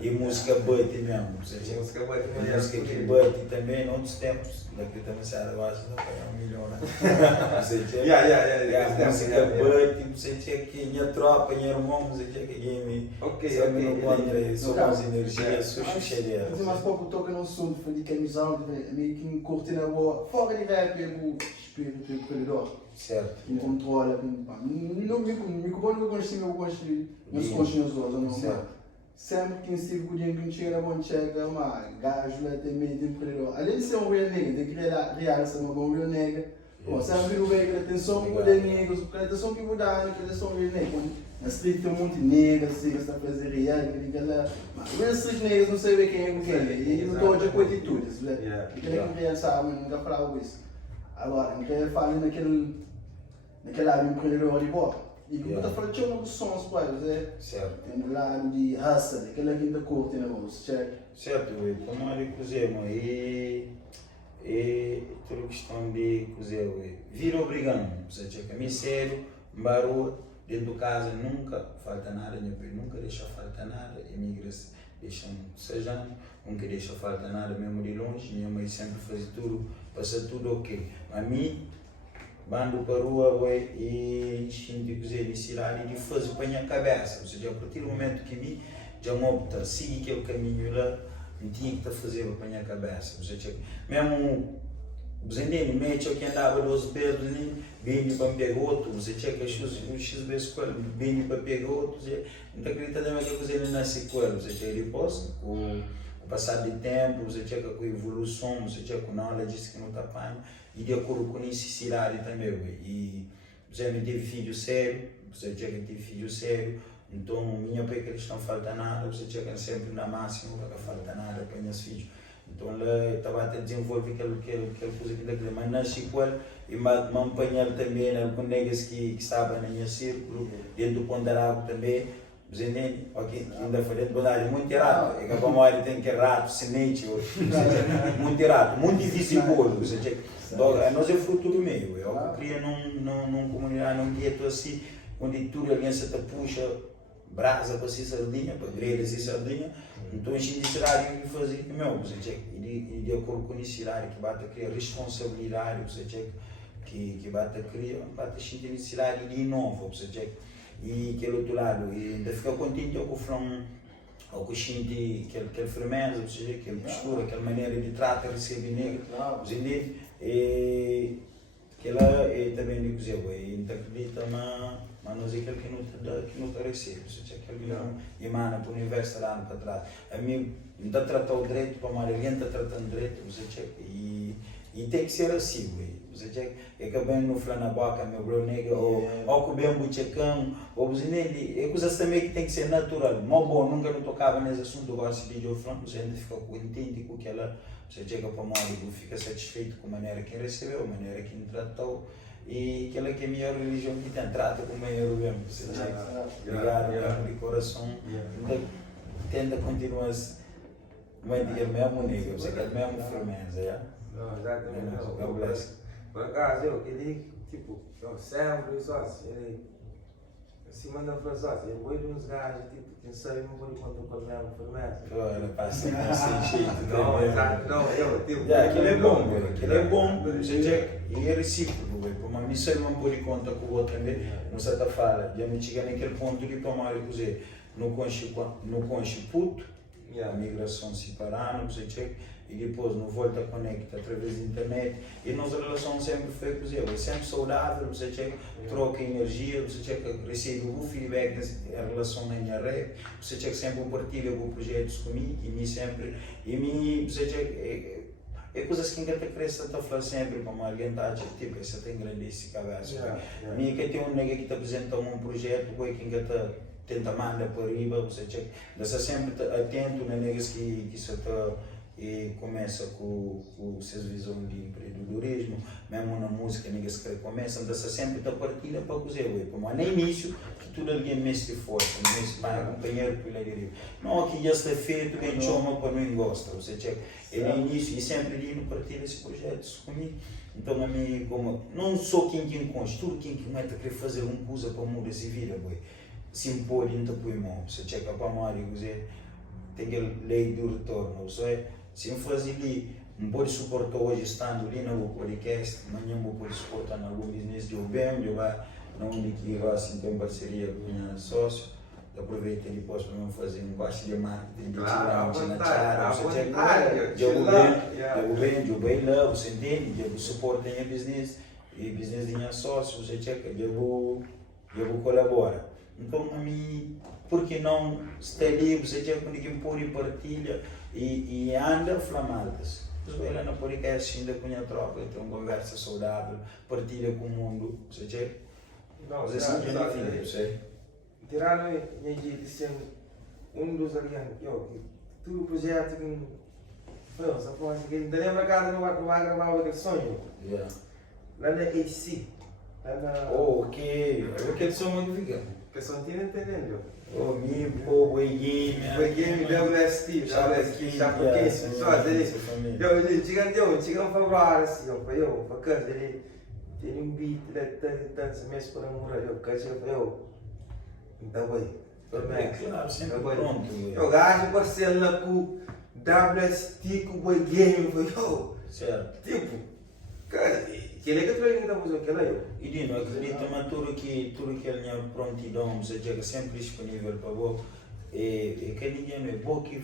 e música bate mesmo. Música bate mesmo. Música que bate também, em outros tempos, daqui também se eu acho que não foi 1 milhão, né? Você tinha a música bate, você tinha que minha tropa, minha irmão, você tinha que game. Sabe, não contra somos energia, sushi cheia. Mas mais pouco toca no assunto, foi de camisão, meio que curte na boa, fora de rap, o espírito do corredor. Certo. Que controla, não me conheço, eu gosto nos consciências não. Certo. Sempre que estive com o dia que chega, bom chega, mas gajo lá tem meio de corredor. Além de ser um real nega, tem que realçar uma bom real nega. Sempre o veículo, atenção que mudar negros, atenção que mudar, atenção real nega. Na street tem um monte de negros, assim, que está a fazer real, que liga lá. Mas os street negros não sabem quem é quem é. E não estou de com atitudes, né? E quem é que realçar, mas nunca falava isso. Agora, não quero falar naquela área empreendedor de boa. E como eu estou falando, tinha uns sons para você. Certo. Tem um lado de raça, aquela quinta cor, tem negócio, certo? Certo, como eu dizemos, e toda questão de cozer, vira obrigando, você checa, me sério, barulho, dentro de casa nunca falta nada, nunca deixa faltar nada, imigrantes deixam sejam, nunca deixa faltar nada, mesmo de longe, minha mãe sempre faz tudo, passa tudo ok. A mim, bando para a rua e de cozer, de cidade, de fazer para a minha cabeça, ou seja, a partir do momento que me já opta, siga aquele caminho lá, não tinha que fazer para a minha cabeça, ou seja, mesmo os indígenas, meio que andava 12 vezes, bem para pegar outro, você checa os X vezes com ele, bem para pegar outro, não acredita também que você não nasce com ele, você checa depois, com o passar de tempo, você checa com a evolução, você checa com a knowledge que não está apanhando, e de acordo com a necessidade também, e você me teve filho sério, você checa que teve filho sério, então minha pai que eles não falta nada, você checa sempre na máxima, nunca falta nada para meus filhos. Então lá estava a desenvolver aquela coisa, mas nasci com ele e me acompanhar também alguns negros que estavam no meu círculo, dentro do ponderável também. Você entende? Ok, ainda foi dentro do ponderável, muito errado. É que a memória tem que errado, semente, muito errado, muito difícil bolo. Nós é fruto do meio. Eu cria numa comunidade, num gueto assim, onde tudo alguém se te puxa brasa para ser sardinha, para grelhas e sardinha. Então a gente necessidade de fazer o meu, e de acordo com a necessidade que bate a criar responsabilidade, que bate a criar, bate a gente necessidade de novo, e aquele outro lado, e ainda fica contente com o frão, com a gente, aquela firmeza, aquela postura, aquela maneira de tratar, receber negro, e aquela é também de dizer, e não acredita, mas nós é aquele que não recebe, ou seja, aquele que não emana para o universo lá para trás. A mim, não está tratando o direito, para a alguém está tratando o direito, ou seja, e tem que ser assim, ou seja, é que bem no flan na boca, meu bro negro, ou que bem um buchecão, ou é coisas também que tem que ser natural. Mas bom, nunca não tocava nesse assunto, eu gosto de vídeo flan, você ainda fica contente com aquela, você chega para o fica satisfeito com a maneira que recebeu, a maneira que me tratou. E aquela que é a minha religião que tem, trata com o maior bem, obrigado, de coração, tenta continuar a mesma negro, você quer a mesma firmeza, não, exatamente, por acaso, eu queria, tipo, eu sempre, só assim, ele, assim, manda para só assim, eu vou de uns gajos, tipo, quem sabe não vou de conta com a mesma firmeza. Olha, passa sem jeito, não, exato, não, eu, tipo, aquilo é bom, aquilo é bom, e é recíproco, mas me sai não pode conta com o outro também, não se está falando, já me chega naquele ponto de tomar e dizer, não conche puto, a migração separada, não sei check, e depois não volta a conectar através da internet, e nossa relação sempre foi é sempre saudável, você check, troca energia, você check, recebe o feedback, a relação na minha rede, você check sempre partilha com projetos comigo, e me sempre, você check, é coisas que ainda te cresce, está falando sempre, como alguém está tipo, essa tem grande esse cabeça. Minha que tem um nega que te apresenta um projeto, que ainda te tenta mandar para riba, você check, está sempre atento nas negas que se está e começa com essa visão de empreendedorismo, mesmo na música, ninguém se começa, então sempre a partilha para cozer, como no início, que tudo alguém mexe forte, mexe para companheiro pela direita. Não, que já está feito, quem chama para não gosta, ou seja, é no início, e sempre indo partilha esse projeto comigo. Então, a mim, como, não só quem consta, tudo quem mete a querer fazer coisa para mudar essa vida, se impor dentro do irmão, você checa para a Mário, tem que lei do retorno, se eu fazer ali, não pode suportar hoje estando ali no podcast, amanhã não pode suportar no algum business de bem, eu vai, onde que eu assim tem parceria com minha sócio, aproveita depois para não fazer um baixo de marketing, de tirar na cara, você checa, eu bem lá, você entende, eu suporto a business, e business de minha sócio, você checa, eu vou colaborar. Então, a mim, por que não estar ali, você já quando ninguém pôr e partilha e anda flamadas. Você vai lá no podcast, ainda com a troca, tem uma conversa saudável, partilha com o mundo, você já? Não, você sabe que você. Tirando a gente sendo dos aliados, tudo projeto que não, só foi assim, que não lembra casa não vai gravar aquele sonho. Lá na AC. Ok, aquele som muito fica. Que só não tinha entendendo. Mi, Boy Game, WST, Chapecoense, pessoal, ele chegam favorável assim, eu, para casa, ele tem beat, ele dança mesmo para namorar, eu, casa, eu, então vai, claro, sempre pronto. Eu gajo parcelo lá com WST, com o Boy Game, eu, certo. Tipo, cara, que ele é que trabalha que estamos aqui lá, eu. E Dino, acredita, mas tudo que ele é prontidão, você chega sempre disponível para você. E que ninguém não é bom que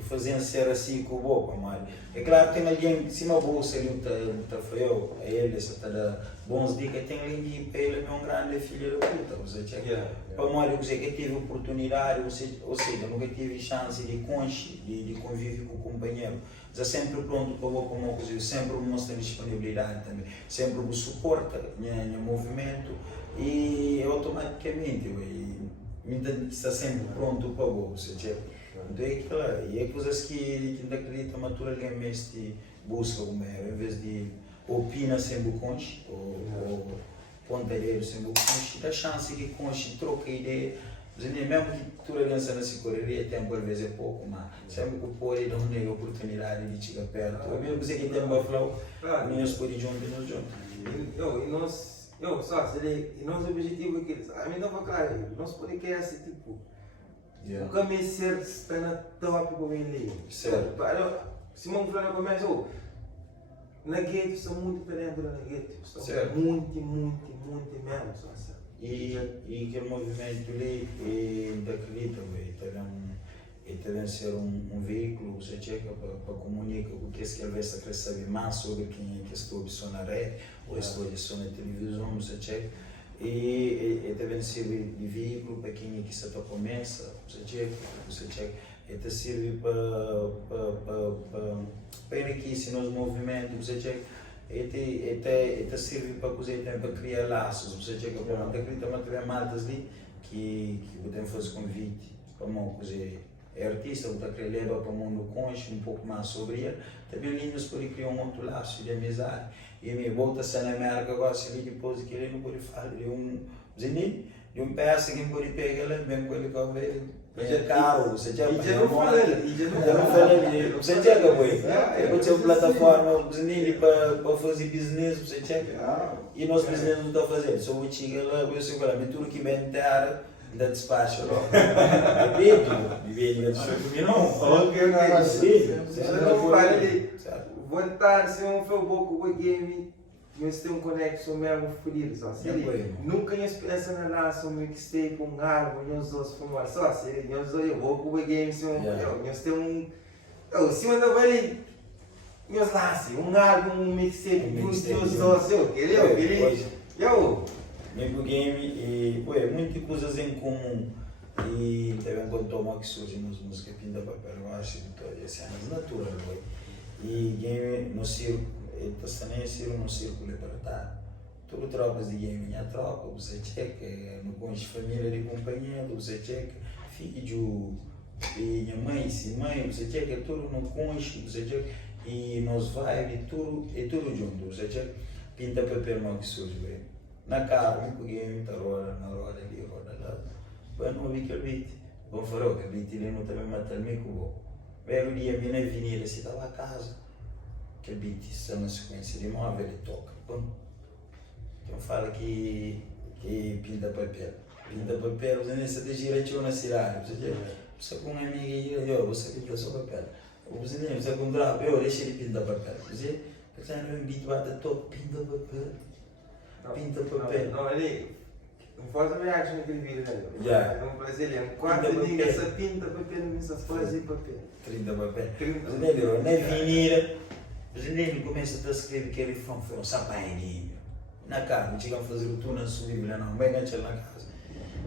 fazendo ser assim com o bom, mas é claro que tem alguém que se uma bolsa ele está feio, a ele está dando bons dicas, tem alguém que ele é um grande filho da puta, você chega. Para Mário, você que teve oportunidade, ou seja, nunca tive chance de convívio com o companheiro. Já sempre pronto para o como coisa, sempre mostra disponibilidade também, sempre o suporta no movimento e automaticamente está sempre pronto para você. Então é claro, e é coisas que não acredita, mas tu alguém mesmo busca o meu, em vez de opinar sem o conche, ou pontareiro sem o conche, dá chance que conche troca ideia. Mesmo que tu lança nessa correria, tempo às vezes é pouco, mas sempre que pode dar uma oportunidade de chegar perto. Eu mesmo sei que tem uma flow, nós podemos juntos. E nosso objetivo é que a mim não vai claro, nosso podcast é tipo, o caminho certo está na top para mim ali. Certo. Se não falar no começo, na gueto, são muito diferentes na gueto, são muito mesmo, só assim. E aquele movimento ali, acredita, também ser um veículo, você checa para comunicar o que ele vai saber mais sobre quem que estou na rede, ou estou na televisão, você checa. E também serve de veículo para quem que está começa, você checa. E serve para enriquecer nos movimentos, você checa. E serve para criar laços, você chega para acredita, mas tem maltas ali que podem fazer convite para uma coisa. É artista, que leva para o mundo consciente um pouco mais sobre ele, também linhas para criar um outro laço de amizade. E me volta a ser na América, agora se ele depois que ele não pode falar de um peça que pode pegar ele, bem com ele que eu vejo. É caro, você já não fala ali, você já acabou aí. Pode ser uma plataforma para fazer business, você checa. E nosso business não está fazendo, só vou chegar lá, eu sei lá, tudo que vem terra, dá despacho lá. Depende, vontade, se não for bom com o game, nós temos um conexão mesmo fodido, só se nunca nós pensamos na relação mixtape com um álbum, nós dois fomos só se nós dois eu vou com o game, se nós temos se manda vai nós nasce um álbum, um mixtape, nós dois eu mesmo game e muitas coisas em comum e também quando toma que surge nas músicas pinta papel, eu acho que todas as cenas natural e game no circo também ser um círculo libertário. Tudo tropas de game, minha tropa, você checa, no conjunto família de companhia, você checa, filho, e minha mãe, se mãe, você tinha que tudo no conche, você tinha e nos vai e tudo junto, você tinha pinta papel mal que surge bem. Na carro, me peguei, na roda ali, roda lá. Bem, não vi que ele beat. Bom, falou que beat ele não também matar me cubo. Belo dia, minha avenida, se estava a casa. Que beat, isso é uma sequência de móvel e toca. Bom, então fala que pinta papel. Pinta papel, você nem se te gira na cidade. Você com uma amiga gira, você pinta só papel. Você nem você com um drap, eu deixei ele pintar papel. Você não me beat, bate toque, pinta papel. Pinta papel. Não, ali, não faz a reação naquele vídeo, né? Já. É um brasileiro, quatro dias, essa pinta papel, não se faz papel. 30 papel. Você entendeu? Na avenida, você começa a escrever que ele foi um sapainho. Na casa, não chega a fazer o túnel subir, não, bem antes na casa.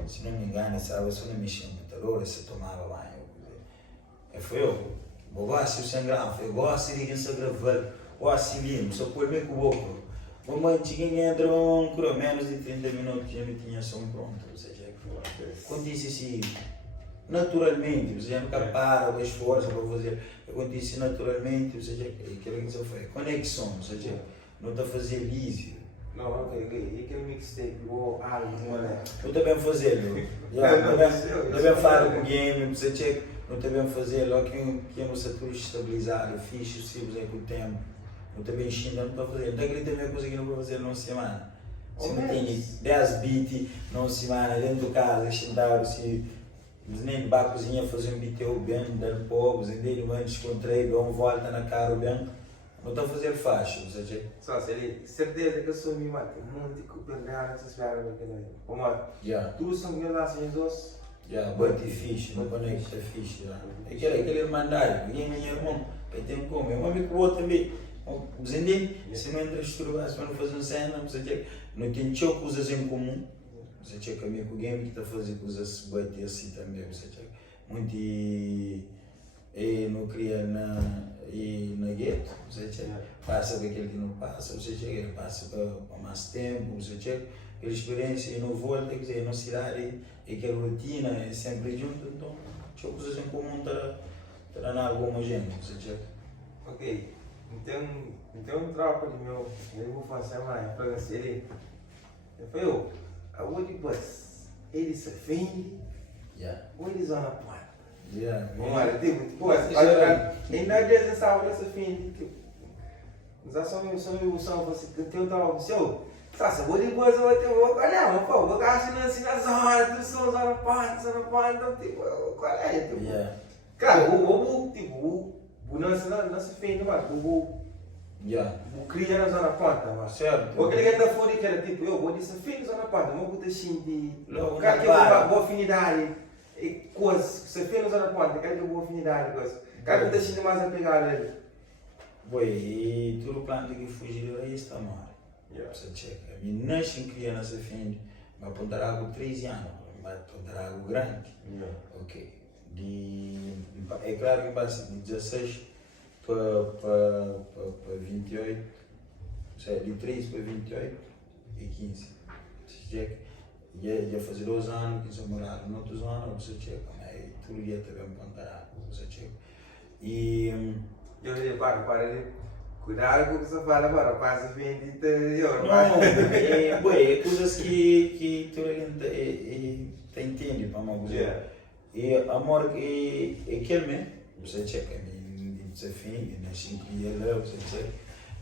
Se não me engano, sabe, se não me chama muita se tomava banho. Foi eu. Eu gosto de sangrar, eu gosto de ir sem gravar, gosto de limpo, só por meio com o boco. Mamãe tinha entrado menos de 30 minutos, já me tinha som pronto. Ou seja, acontece assim, naturalmente, você nunca para o esforço para fazer, acontece naturalmente, ou seja, aquilo que você faz, conexão, ou seja, não está a fazer liso. Não, ok, e aquele mixtape, ou algo, mané. Eu também fazer, também falo com o game, você checa, eu também fazer, logo que eu não sei tudo estabilizado, fixe, se você com o tempo. Eu também ainda não estou a fazer. Então, aquele também é coisa que não vou fazer numa semana. Se não tem 10 beats numa semana, dentro do carro, sentado, se nem para a cozinha fazer um beat bem, dar povos, entendeu? Mas descontraí, dou uma volta na cara bem. Não estou a fazer fácil, ou seja. Só, certeza que eu sou mimado, tem muito que pegar nessas ferras aqui daí. Como tudo são violações dos. Já, bate fixe, não conecta fixe. Aquele mandário, ninguém é meu irmão, que tem como, eu vou com o outro também. Você entende? Se não entra estruturar, se não fazer uma cena, você checa, não tem coisas em comum. Você checa meio com o game que está fazendo coisas bate assim também, você checa. Muito não cria na gueto, você checa. Passa para aquele que não passa, você checa, passa para mais tempo, você checa. Aquela experiência e não volta, quer dizer, não cidade, aquela rotina é sempre junto, então, tinha coisas em comum para na alguma gente, você checa. Ok. Então um troca de meu, eu vou fazer mais para ele. Foi eu, a Woody Bus, ele se ofende, ou eles vão na porta. Olha, tem muito coisa. Ainda às vezes essa hora se ofende, mas só meu som, você tem o tal, seu, sabe, Woody Bus, olha, mas pô, vou gastar assim na zona, tudo são zona porta, então tipo, qual é? Claro, o não se ofende, mas o cria na zona ponta, mas certo. o que ele está fora que era tipo, eu vou dizer ofende zona ponta, mas vou deixar de cara que boa afinidade e coisas, se ofende na zona ponta, cara que boa afinidade coisas, cara que deixa mais a pegar ele. Boi, e tudo plano que fugir aí está mal. Você checa, a minha nasce em criança ofende, mas apontar algo 13 anos, mas apontar algo grande. Ok. É claro que passa de 16 para 28, de 3 para 28 e 15. Você já faz 2 anos que você morar em outros anos, você checa, mas todo dia também apontar, você checa. E eu digo, para, cuidado com o que você fala agora, passa 20 interior. Não, é coisas que toda gente entende para uma coisa. E amor que é aquele mesmo, você checa, você finge, nas 5 dias lá, você checa,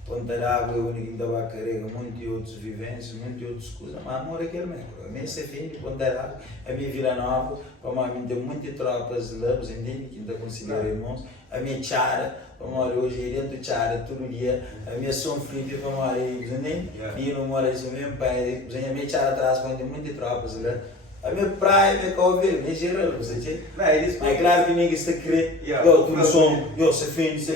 ponta d'água, o único que dava carrega, muitas outras vivências, muitas outras coisas, mas amor é aquele mesmo. A minha se finge, ponta d'água, a minha Vila Nova, para mim tem muitas tropas lá, você entende, que ainda considero irmãos, a minha Chara, para hoje dentro de Chara, todo dia, a minha São Felipe, para você entende, e eu não moro isso mesmo, pai, a minha Chara atrás, tem muitas tropas lá. A minha praia, minha calveira, em geral, você entende? É claro que ninguém se crê, eu tudo som, eu se finge,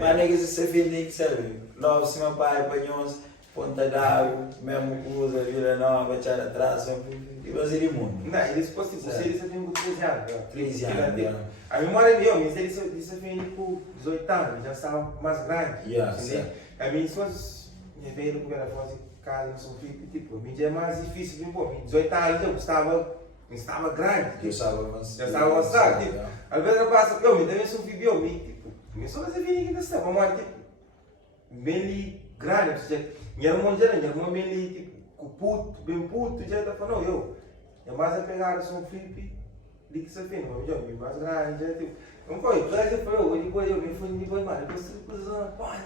mas ninguém se finge, sabe? Logo, se meu pai apanhou-se, ponta d'água, mesmo coisa, Vila Nova, echar atrás, e fazer de mundo. Não, eles fossem, você tem 13 anos. 13 anos, a memória é minha, mas ele se finge por 18 anos, já estava mais grande. A minha esposa veio no primeiro fase. Casa no São Felipe, tipo, a mídia é mais difícil de impor. 18 anos eu estava estava grande. Eu estava avançado. Já estava avançado, tipo, às vezes eu passo, eu me também sou vídeo, tipo, me sou fazer vídeo ainda está, mas tipo, bem ali, grande, ou seja, minha irmã já, minha irmã bem ali, tipo, com puto, bem puto, já está falando, eu mais a pegar, sou um flip, de que você fez, mas eu me mais grande, já, tipo, não foi, o Brasil foi eu me fui de boi, mano, eu sou de zona pai,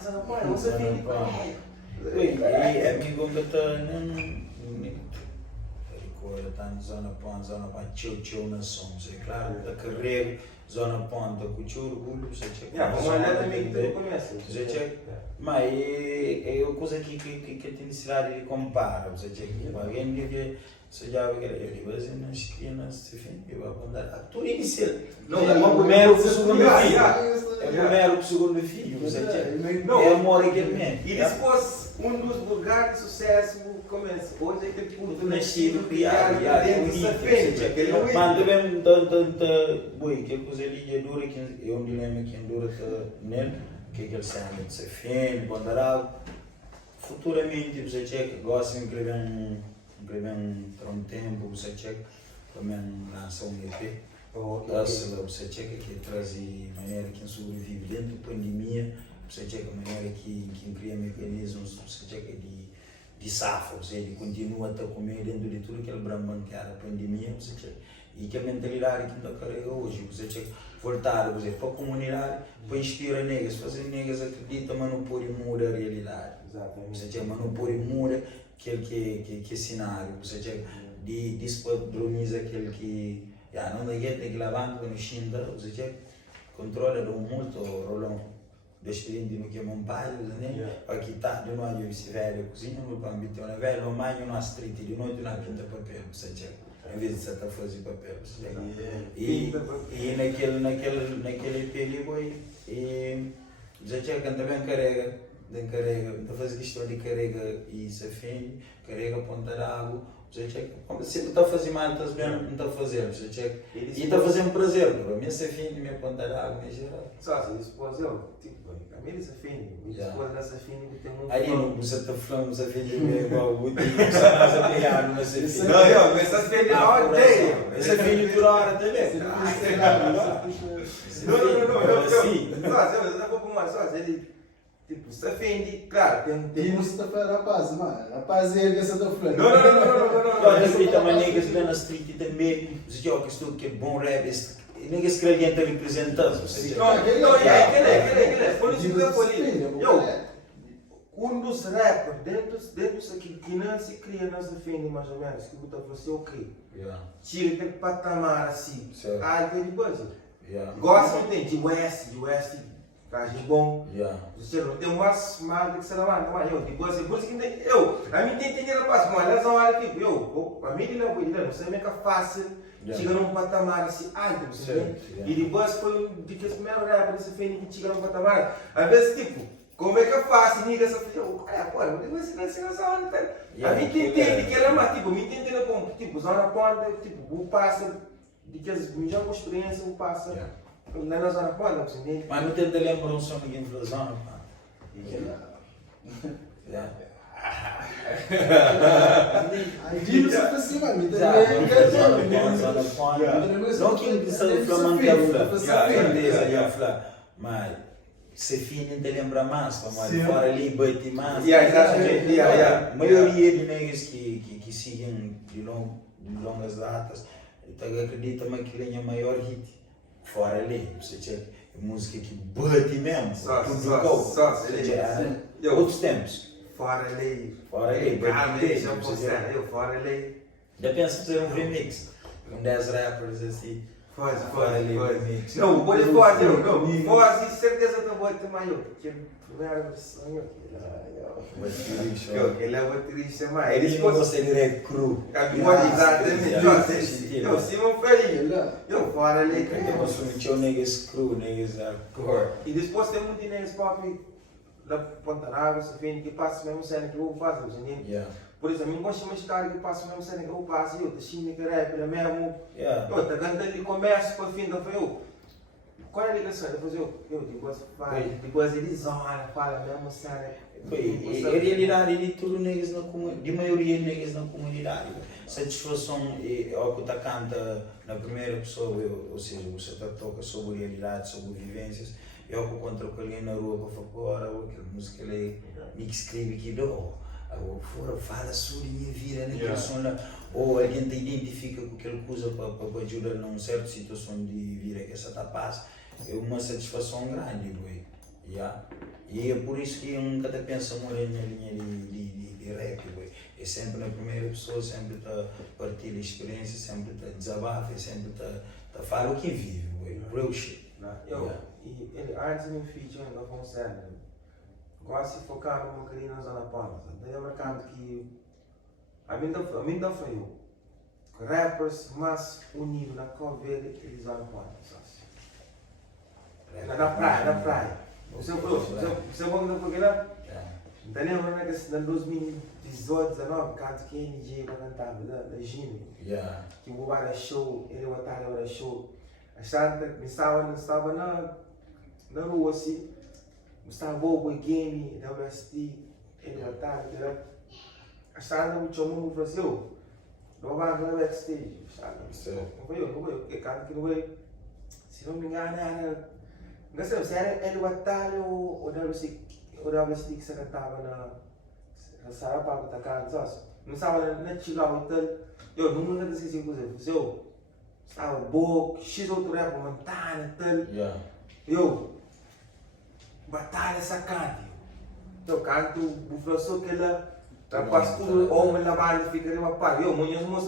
você fez de pai. E amigo que está, não, está na zona pão, tchau na sombra, é claro, da carreira, zona pão, da cultura, orgulho, você checa. Vamos olhar também que tu conhece. Você checa. Mas é uma coisa que tem necessidade de comparar, você checa. Alguém que você já vê que ele vai ser nas esquinas, se fim, eu vou andar. Tudo inicial. Não, é o primeiro para o segundo filho. É o primeiro para o segundo filho, você checa. Não, é amor aquele mesmo. E depois, dos lugares de sucesso começa. Hoje é aquele puto nascido, criado, dentro da frente. Mas também, boi, que coisa ali é dura, que é um dilema que é dura nele, que ele sabe de ser feno, ponderado. Futuramente, você checa, gosta de escrever um tempo, você checa, também lança um EP. Você checa que traz maneira que sobrevive dentro da pandemia, você checa a maneira que cria mecanismos, você checa de safra, ou seja, ele continua a comer dentro de tudo aquele brahman que era a pandemia, você checa. E que a mentalidade que ainda carrega hoje, você checa, voltar para a comunidade, para inspirar negras, fazer negras acreditam, mas não pode mudar a realidade. Exatamente. Você checa, mas não pode mudar aquele cenário, você checa, despadroniza aquele que, não dá jeito, tem que lavar no chinda, você checa, controla do muito rolão. Descendendo no que é um pai, né? Aqui tá de noite esse velho cozinha no pambito, né? Velho, amanhã na street, de noite na pinta papel, você checa. Em vez de você tá fazendo papel, você checa. E naquele período, já checa também carrega, então faz questão de carrega e se fende, carrega ponta d'água, você checa. Se você está fazendo mal, está bem, não está fazendo, você checa. E está fazendo prazer, para mim se fende, minha ponta d'água, em geral. Só se depois eu, tipo, a minha se fende, depois dessa fende tem um. Aí não você está falando, você fende igual o último, você está pegando, mas você fende. Não, mas essa fende na hora dele. Você fende por hora também. Não, eu não vou para uma só, ele. Tipo, se ofende, claro, tem E você está rapaz, mano. Rapaz, é que você está falando. Não. Respeita a maneira que está na street também, os jogos tudo que é bom rap, ninguém escreve gente representando. Não, aquele. Por isso que eu falei, dos rappers, dentro daquilo que não se cria, não se defende mais ou menos, que você ok. Tira aquele patamar assim, alto de coisa. Gosta de West. Caju bom, você não tem mais mal que você não vai, eu digo assim, por isso que a mim tem dinheiro para mas elas não olham tipo, a mim não sei como é fácil chegar num patamar assim alto, você e depois foi de que as primeiras épocas você fez que chega num patamar, às vezes tipo, como é que é fácil, ninguém essa olha, eu digo assim, não sei onde a mim tem que ela mais, tipo, me entendendo como, tipo, zona ponta, tipo, o passa, de que as minhas experiências, o passa. Não na zona ponta, você mas não tem lembrar um som de inflação, pá. Aí diz você assim, mano, me não que precisa falar que é flá, mas se fim não te lembra mais, como fora ali bate mais. A maioria de negros que seguem de longas datas, acredita que ele é o maior hit. Fora ali, você tinha música que bate mesmo, tudo igual. Outros tempos. Fora ali, bate fora ali. Já pensa fazer um remix, com 10 rappers assim. Faz. remix. Não, pode fazer, faz, certeza que eu vou ter maior, porque a primeira versão ele é baterista mais. Eles gostam de cru. Exatamente. Eu sim, meu filho. Eu fora ali. Eu sou um negros cru, negros hardcore. E depois tem muito negros pop da Ponta Água, que passa mesmo cena que eu faço, por exemplo, eu gosto de história que passa mesmo cena que eu faço, eu te que rap, mesmo. Eu tô cantando de começo para o fim da eu. Qual é a ligação? Depois depois eles olham, fala mesmo cena. A realidade de tudo negros na comunidade, de maioria negros na comunidade. Satisfação é o que está canta na primeira pessoa, ou seja, você está toca sobre realidade, sobre vivências. Eu que encontro com alguém na rua para falar, aquela música ali, me escreve aqui, fora fala sobre minha vida, naquela zona, ou alguém te identifica com aquela coisa para ajudar numa certa situação de vida que essa está passa, é uma satisfação grande, boy. E é por isso que eu nunca te penso muito na linha de rap, boy. É sempre na primeira pessoa, sempre está partilha a experiência, sempre está desabafa, sempre está fala o que vive, boy. Real shit. E ele, antes de me feature ainda com o Sandro, gosto de focar numa bocadinho na zona ponta. Daí é mercado que a mim dá foi rappers mais unidos na coveira que zona ponta. Na praia. Você vai no programa? Então lembra né, que em 2018, 19, canto que NG vai cantar da Jimmy. Que o era show, ele vai estar na show. Estava na rua assim, estava bobo game, WST, ele vai estar, estava no chão, falou assim, não vai no backstage, não foi eu, porque canto que não foi, se não me engano, não sei se era ele vai estar ou WST que se cantava na Sarapá, que está cá, não estava na Chigau e tal, eu não me lembro desse coisa, eu estava bobo, X outro rap, Montana e tal, eu, batalha sacante, eu canto, o professor que ela, rapaz, tudo, homem na banda, fica ali uma par, eu, mesmo,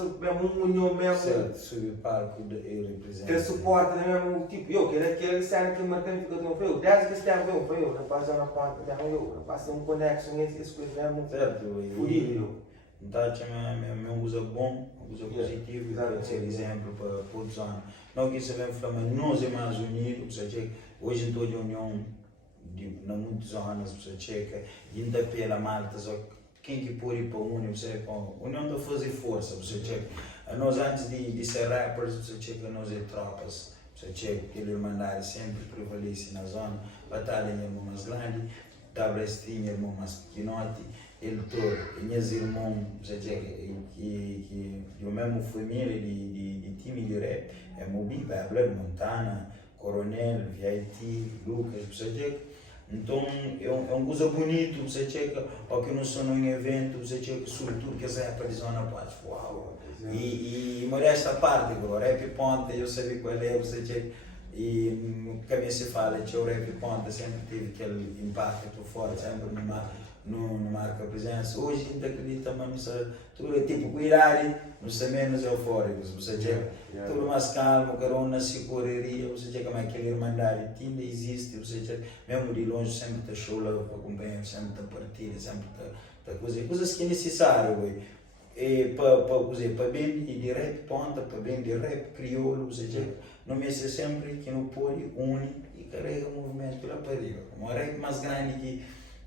Subir palco e representa. que suporta mesmo, tipo, eu, aquele cena que marcando fica tão feio, 10 que esteve foi eu, rapaz, na ponta, rapaz, tem um conexão, essas coisas mesmo, furido, Então, meu uso bom, uso positivo, para ser exemplo para todos os anos. Não que sabemos falar, mas nós é mais unidos, hoje em toda a união, na muitos anos, você checa, ainda pela malta, só quem que pode ir para a união, você a união da fazer força, você checa. Nós antes de ser rappers, você checa, nós é tropas, você checa, aquele irmandade sempre prevalece na zona, batalha é irmão mais grande, WST é irmão mais pequenote, ele todo, minhas irmãos, você checa, que eu mesmo família de time de rap, é Mobi, Babler, Montana, Coronel, VIT, Lucas, você checa. Então é uma coisa bonita, você checa, ou que não são num evento, você checa, sobretudo que essa época de zona paz, uau! E modesta parte, bro, rap ponta, eu sabia qual é, você checa, e como se fala, o rap ponta sempre teve aquele impacto forte, sempre não marca presença. Hoje a gente acredita, mas tudo é tipo cuidado, não sei menos eufóricos, você checa, tudo mais calmo, carona, se correria, você checa, mas aquele irmandade ainda existe, você checa, mesmo de longe sempre está show lá para acompanhar, sempre está partida, sempre está coisas que é necessário, para bem de rap ponta, para bem de rap crioulo, você checa, não me sempre que não pode, une e carrega o movimento lá para riba, um rap mais grande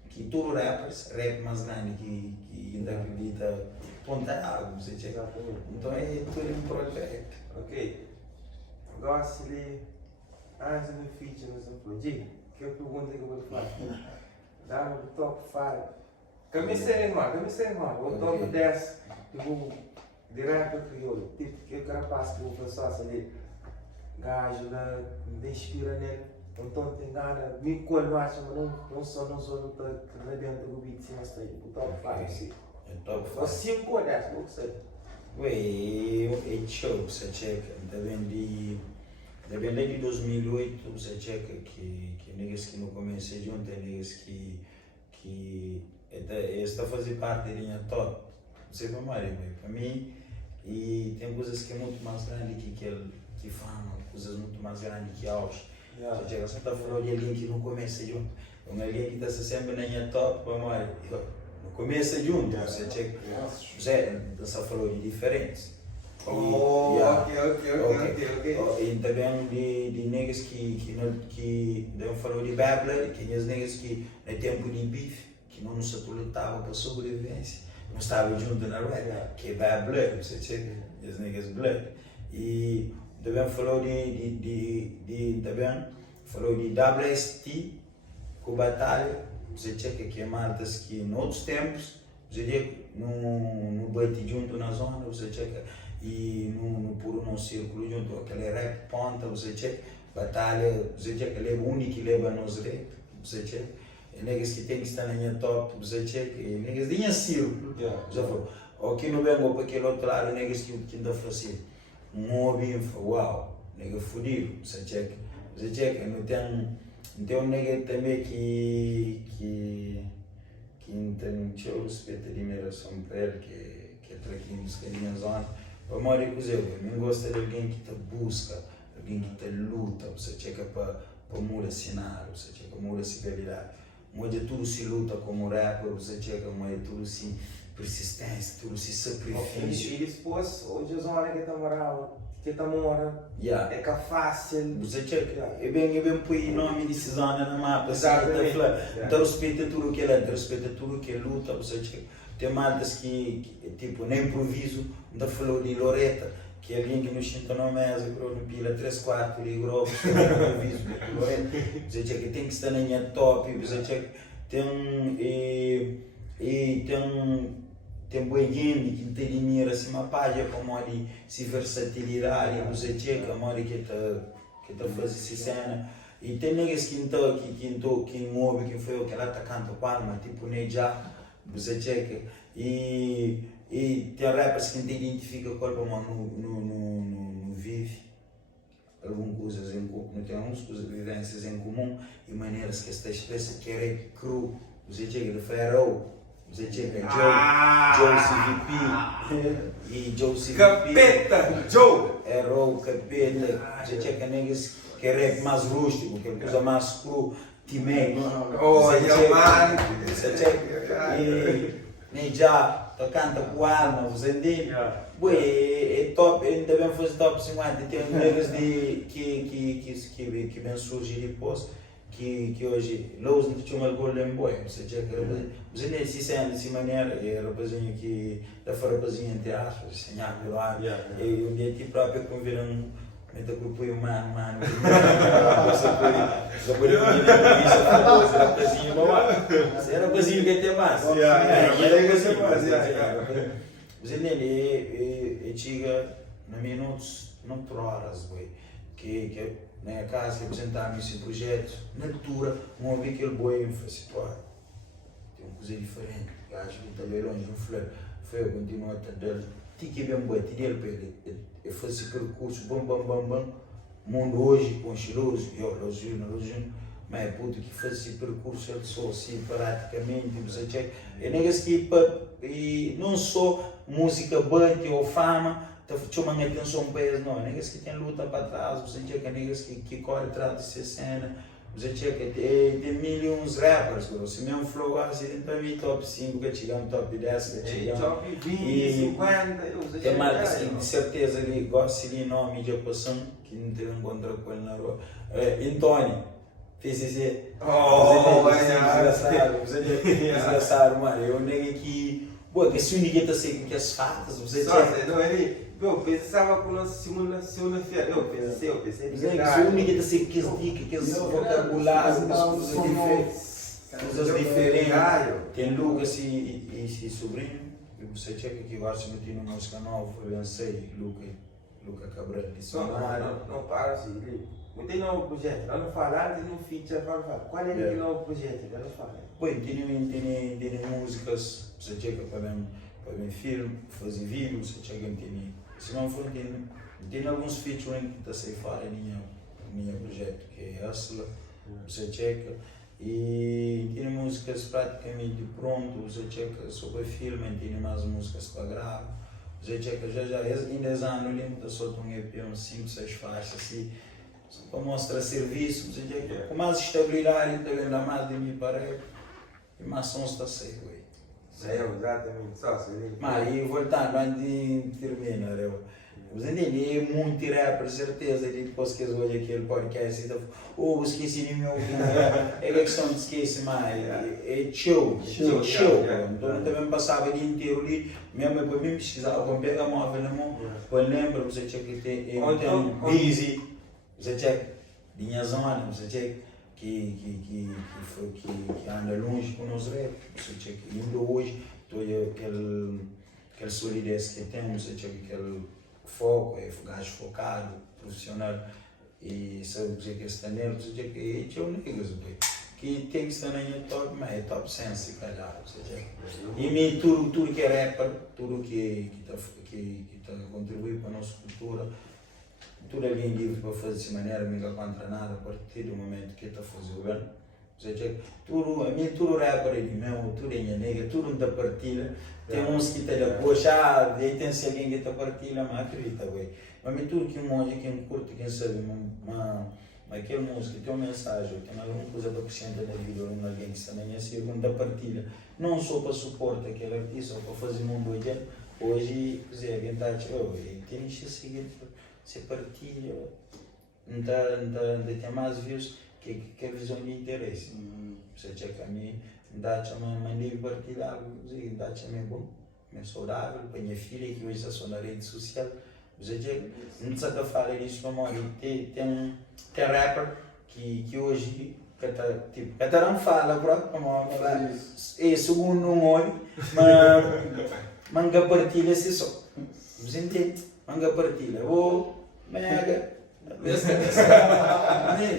que todos rappers, rap mais grande que ainda acredita ponta água, você checa. Então é tudo um projeto. Ok. Agora se ele, antes do feature nos aplaudir, que eu pergunto que eu vou falar. Dá no top 5. Camiseta normal, o top 10 de rapper crioulo. Tipo, que o cara passa que eu faço ali, gajo, me inspira nele. Então tem nada, me colho acho, mas não sou luta dentro do beat, mas está aí, o top 5, sim. É top 5. Ou 5 ou 10, não sei. É show, você checa, depende de 2008, você checa que niggas que não começam junto, niggas que está a fazer parte da linha top, você vai mais, para mim, e tem coisas que é muito mais grande que fama, coisas muito mais grandes que auge. Você está falando de alguém que não começa junto, alguém que está sempre na linha top, vamos lá, não começa junto, você checa, você está falando de diferentes. Ok. E também de negros que não falou de Babler, que as negros que no tempo de bife, que não se lutava para sobrevivência, não estavam junto na rap, que é Babler, você checa, as negros Blood. E também falou de WST, com batalha, você checa que é maltas que em outros tempos, você não bate junto na zona, você checa e no puro num círculo junto, aquele rap ponta, você checa, batalha, você checa, leva único que leva nos rap, você checa, e negas que tem que estar na minha top, você checa, e negas de círculo, já falou, aqui no Bengo, para aquele outro lado, negas que ainda fazia, hobby, uau, nega fudido, você checa, não tem nega também que não tem o respeito de admiração para ele, que é traquinho dos carinhas zona. Para morrer com eu não gosto de alguém que te busca, alguém que te luta, você checa para mudar cenário, você checa para mudar civilidade. Mas tudo se luta como rapper, você checa, mas tudo se persistência, tudo se sacrifício. E depois, hoje a zona que está morando, que está morando, é que é fácil. Você checa, é bem pôr o nome de zona no mapa, Exatamente. Então respeita tudo que ele é, respeita tudo que ele luta, você checa. Tem maltas que tipo, nem improviso, ainda falou de Loreta, que é alguém que nos senta na mesa, no pila 3-4 e grosso, improviso de Loreta. Você checa, tem que estar na minha top, você checa, tem boi game que te admira assim uma página como ali se versatilidade, você checa, mori que te faz essa cena. E tem negas que move, que foi o que ela tá cantando palma, tipo Neja, você checa. E tem rappers que não te identificam com ele, mas não vive algumas coisas em comum, não tem algumas coisas, vivências em comum e maneiras que esta expressa que é cru, você checa de Pharaoh. Você checa Joe CVP e Joe CVP. Capeta! Joe! Errou, capeta. Você checa negas que é rap mais rústico, que usa mais cru, T-Mac. Você checa e nem já canta com alma, você entende? É top, ainda bem fazer top 50. Tem negas que vem surgir depois. Que hoje, Lowe's não tinha uma Golden Boy, você checa, você nem se sente dessa maneira, é rapazinho que dá para rapazinho entre aspas, senhar pelo ar, e um dia tipo próprio convidam meta com o apoio mano, só por isso que rapazinho, mas era rapazinho que até mais, você nem é chega na minutos, não horas, que na casa que apresentámos esse projeto, na altura, não havia aquele boi em face, tem uma coisa diferente, acho que está bem longe, não foi eu continuo a dar, tinha que ver um boi, tinha ele para ele fazer esse percurso, bam, mundo hoje, com estiloso, Lojinho, mas é puto que faz esse percurso, ele só assim, praticamente, você checa, é negas que, não só música bate ou fama, chama minha atenção para eles, não, negas que tem luta para trás, você checa negas que corre atrás dessa cena, você checa, tem mil e uns rappers, se mesmo flow assim, para mim top 5, que chegamos top 10, que chegamos top 20, 50, tem maltas que de certeza que gostam de nome de oposição, que não tem encontro com ele na rua, Antônio, fez esse, desgraçado, mano, eu nego que, pô, que se ninguém está seguindo que as fatas, você checa. Eu pensava com a segunda-feira, eu pensei que se ninguém está seguindo que as dicas, que as vocabulários, coisas diferentes. Tem Lucas e sobrinho, e você checa que gosta de meter uma música nova, eu lancei Luca Cabral de Somália. Não para assim, não tem novo projeto, ela não fala, tem um feature, ela fala, qual é o novo projeto, ela fala. Pois, tem músicas, você checa para ver filme, fazer vídeo, você checa se não for, tem alguns featuring que está fora em minha projeto, que é Hustler, você checa, e tem músicas praticamente pronto, você checa sobre filme, tem mais músicas para gravar, você checa já, em 10 anos, eu lembro de soltar um EP, uns 5, 6 faixas, assim, só para mostrar serviço, você checa, com mais estabilidade, também dá mais de mim para e mais sons está sair. Exatamente, só assim. Mas voltando, antes de terminar, você entende? É muito rapper, certeza, depois que eu olho aquele podcast, eu esqueci de me ouvir, é questão de esquecer mais, é chill. Então eu também passava o dia inteiro ali, mesmo para mim precisava, quando pega a móvel na mão, quando lembra, você tinha que ter busy, você tinha minha zona, você tinha que anda longe com os rap, que ainda hoje toda aquela solidez que temos, aquele foco, é gajo focado, profissional, e sabe dizer que está nele, dizer que é o único que tem que estar na top, mas é top sense, calhar, e mim tudo que é rapper, tudo que está a contribuir para a nossa cultura, tudo é bem livre para fazer dessa maneira, não contra nada, a partir do momento que está a fazer o bem. Tudo, a mim tudo rapper é mesmo, tudo é minha nega, tudo não está partilha. Tem uns que estão a poxa, aí tem se alguém que está partilha, mas acredita, ué. Mas mim tudo que monge, quem curte, quem sabe, aquele música tem uma mensagem, tem alguma coisa para acrescentar na vida, ou alguém que está na segunda da partilha. Não só para suportar aquele artista, ou para fazer mundo hoje, alguém está a dizer, tem que seguir, se partilha, não tem mais views que a visão de interesse. Você checa a mim, dá uma livre partilhar, dá também bom, é saudável para minha filha que hoje está na rede social. Você checa, não precisa falar isso, mas tem rapper que hoje que não fala, é segundo um olho, mas manga partilha se só. Você entende? Manga partilha. Mega.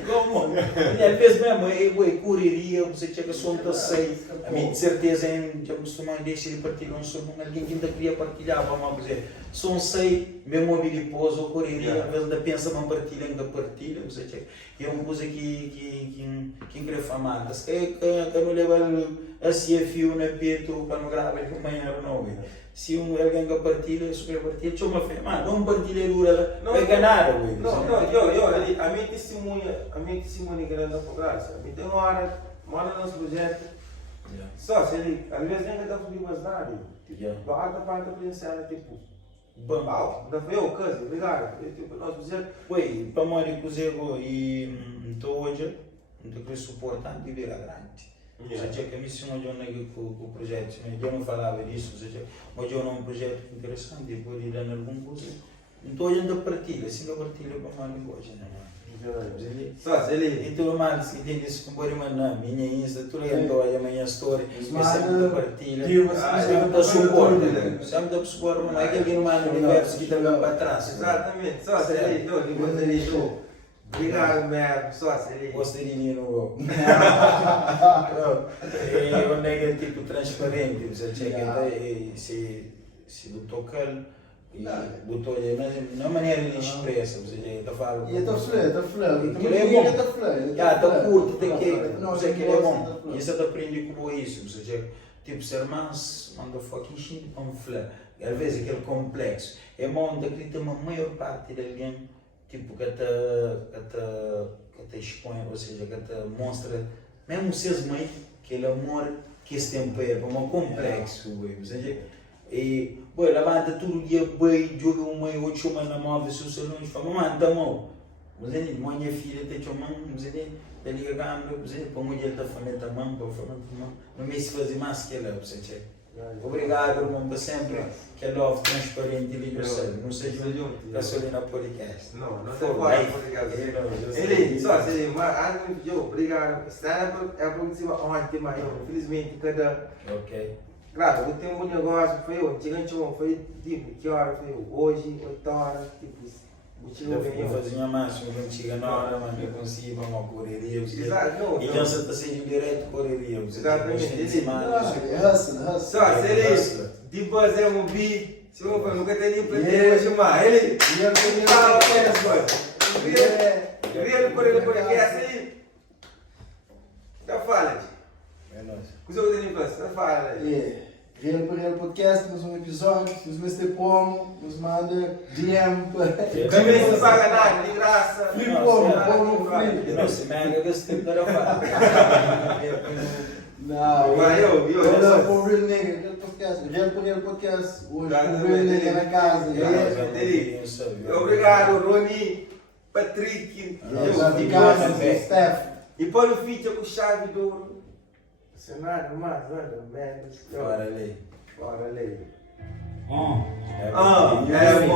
Como? Às vezes mesmo, eu correria, você tinha que só não sei. A minha de certeza já costuma deixar de partilhar um som, alguém que ainda queria partilhar, vamos dizer. Só não sei, mesmo habilidoso, ou correria, às vezes ainda pensa em partilhar, ainda partilha, você tinha. E é uma coisa que quer famar. Que não leva a CFU na peito para não gravar com amanhã ou não. Se alguém que partilha, super partilha, deixa uma fé, mano, não partilha dura, vai ganhar, güey. A minha testemunha que anda por graça, a minha tem uma hora nosso projeto, só se ele, às vezes nem está fazendo mais nada, tipo, a alta parte da presença, tipo, bom, da foi eu, caso, obrigado, tipo, nosso projeto. Ué, para morrer com o Zego e então hoje, não tem suportar de virar grande. Ou seja, que a missão de com o projeto, eu não falava disso, ou seja, mas eu não um projeto interessante, depois de dar algum coisa. Então hoje ainda partilha, assim eu partilho com a minha coisa, né? Só se ele. E tudo mais, que tem isso com o na minha Insta, tudo aí, a minha história, eu sempre partilha. Sempre dá suporte, sempre dá suporte, não é que alguém no universo que está para trás. Exatamente, só se ele, eu gostaria de. Obrigado, mesmo, só se ele. Gostaria de não. É um negativo transparente, você chega se do tocar. Botou na maneira de expressa, ou seja, está falando. E está flando. Ele é bom. Está curto, tem que. Não sei que ele é bom. E você está aprendendo com isso, ou seja, tipo, ser mais, manda fucking shit, como flã. Às vezes aquele complexo. É bom de acreditar uma maior parte de alguém, tipo, que te expõe, ou seja, que te mostra, mesmo seres mãe, aquele amor que esse tempo é, um complexo, ou seja, e, boi, levanta todo dia, boi, joga uma e outra chama na mão, se o seu não fala, mamãe, tá mal. Você nem, minha filha tem chama, você nem, tá ligado, você para mulher está falando da mão, para falar da mão, não me se fazer mais que ela, você checa. Obrigado, irmão, por sempre, que é love transparente e livre, não seja para só na podcast. Não tem qual podcast. Ele, só, se obrigado, stand-up é por cima ontem, mas infelizmente, Ok. Claro, eu tenho um negócio, foi eu, antigamente foi tipo, que hora foi eu? Hoje, 8 horas, tipo, eu fazia uma máxima, quando chega na hora, mas eu consigo uma correria. Exato, não. E já está sendo direto correria. Exatamente, hustle. Só, se ele, de fazer um beat, se eu nunca tenho nem para chamar, ele, ele podcast aí, já fala, é nóis. Coisa que eu tenho para já fala. Real Podcast, temos um episódio, nos vê se promo, nos manda DM. Também se paga nada, de graça. Free promo, free. Não, se mega gastei para eu falar. Não, mas eu com o Real Nigga, Real Podcast, hoje com o Real Nigga na casa. Obrigado, Rony, Patrick, Steph. E põe o feature com chave de ouro. Cenário mais, nada, menos. Bora ali. Bora ali. É o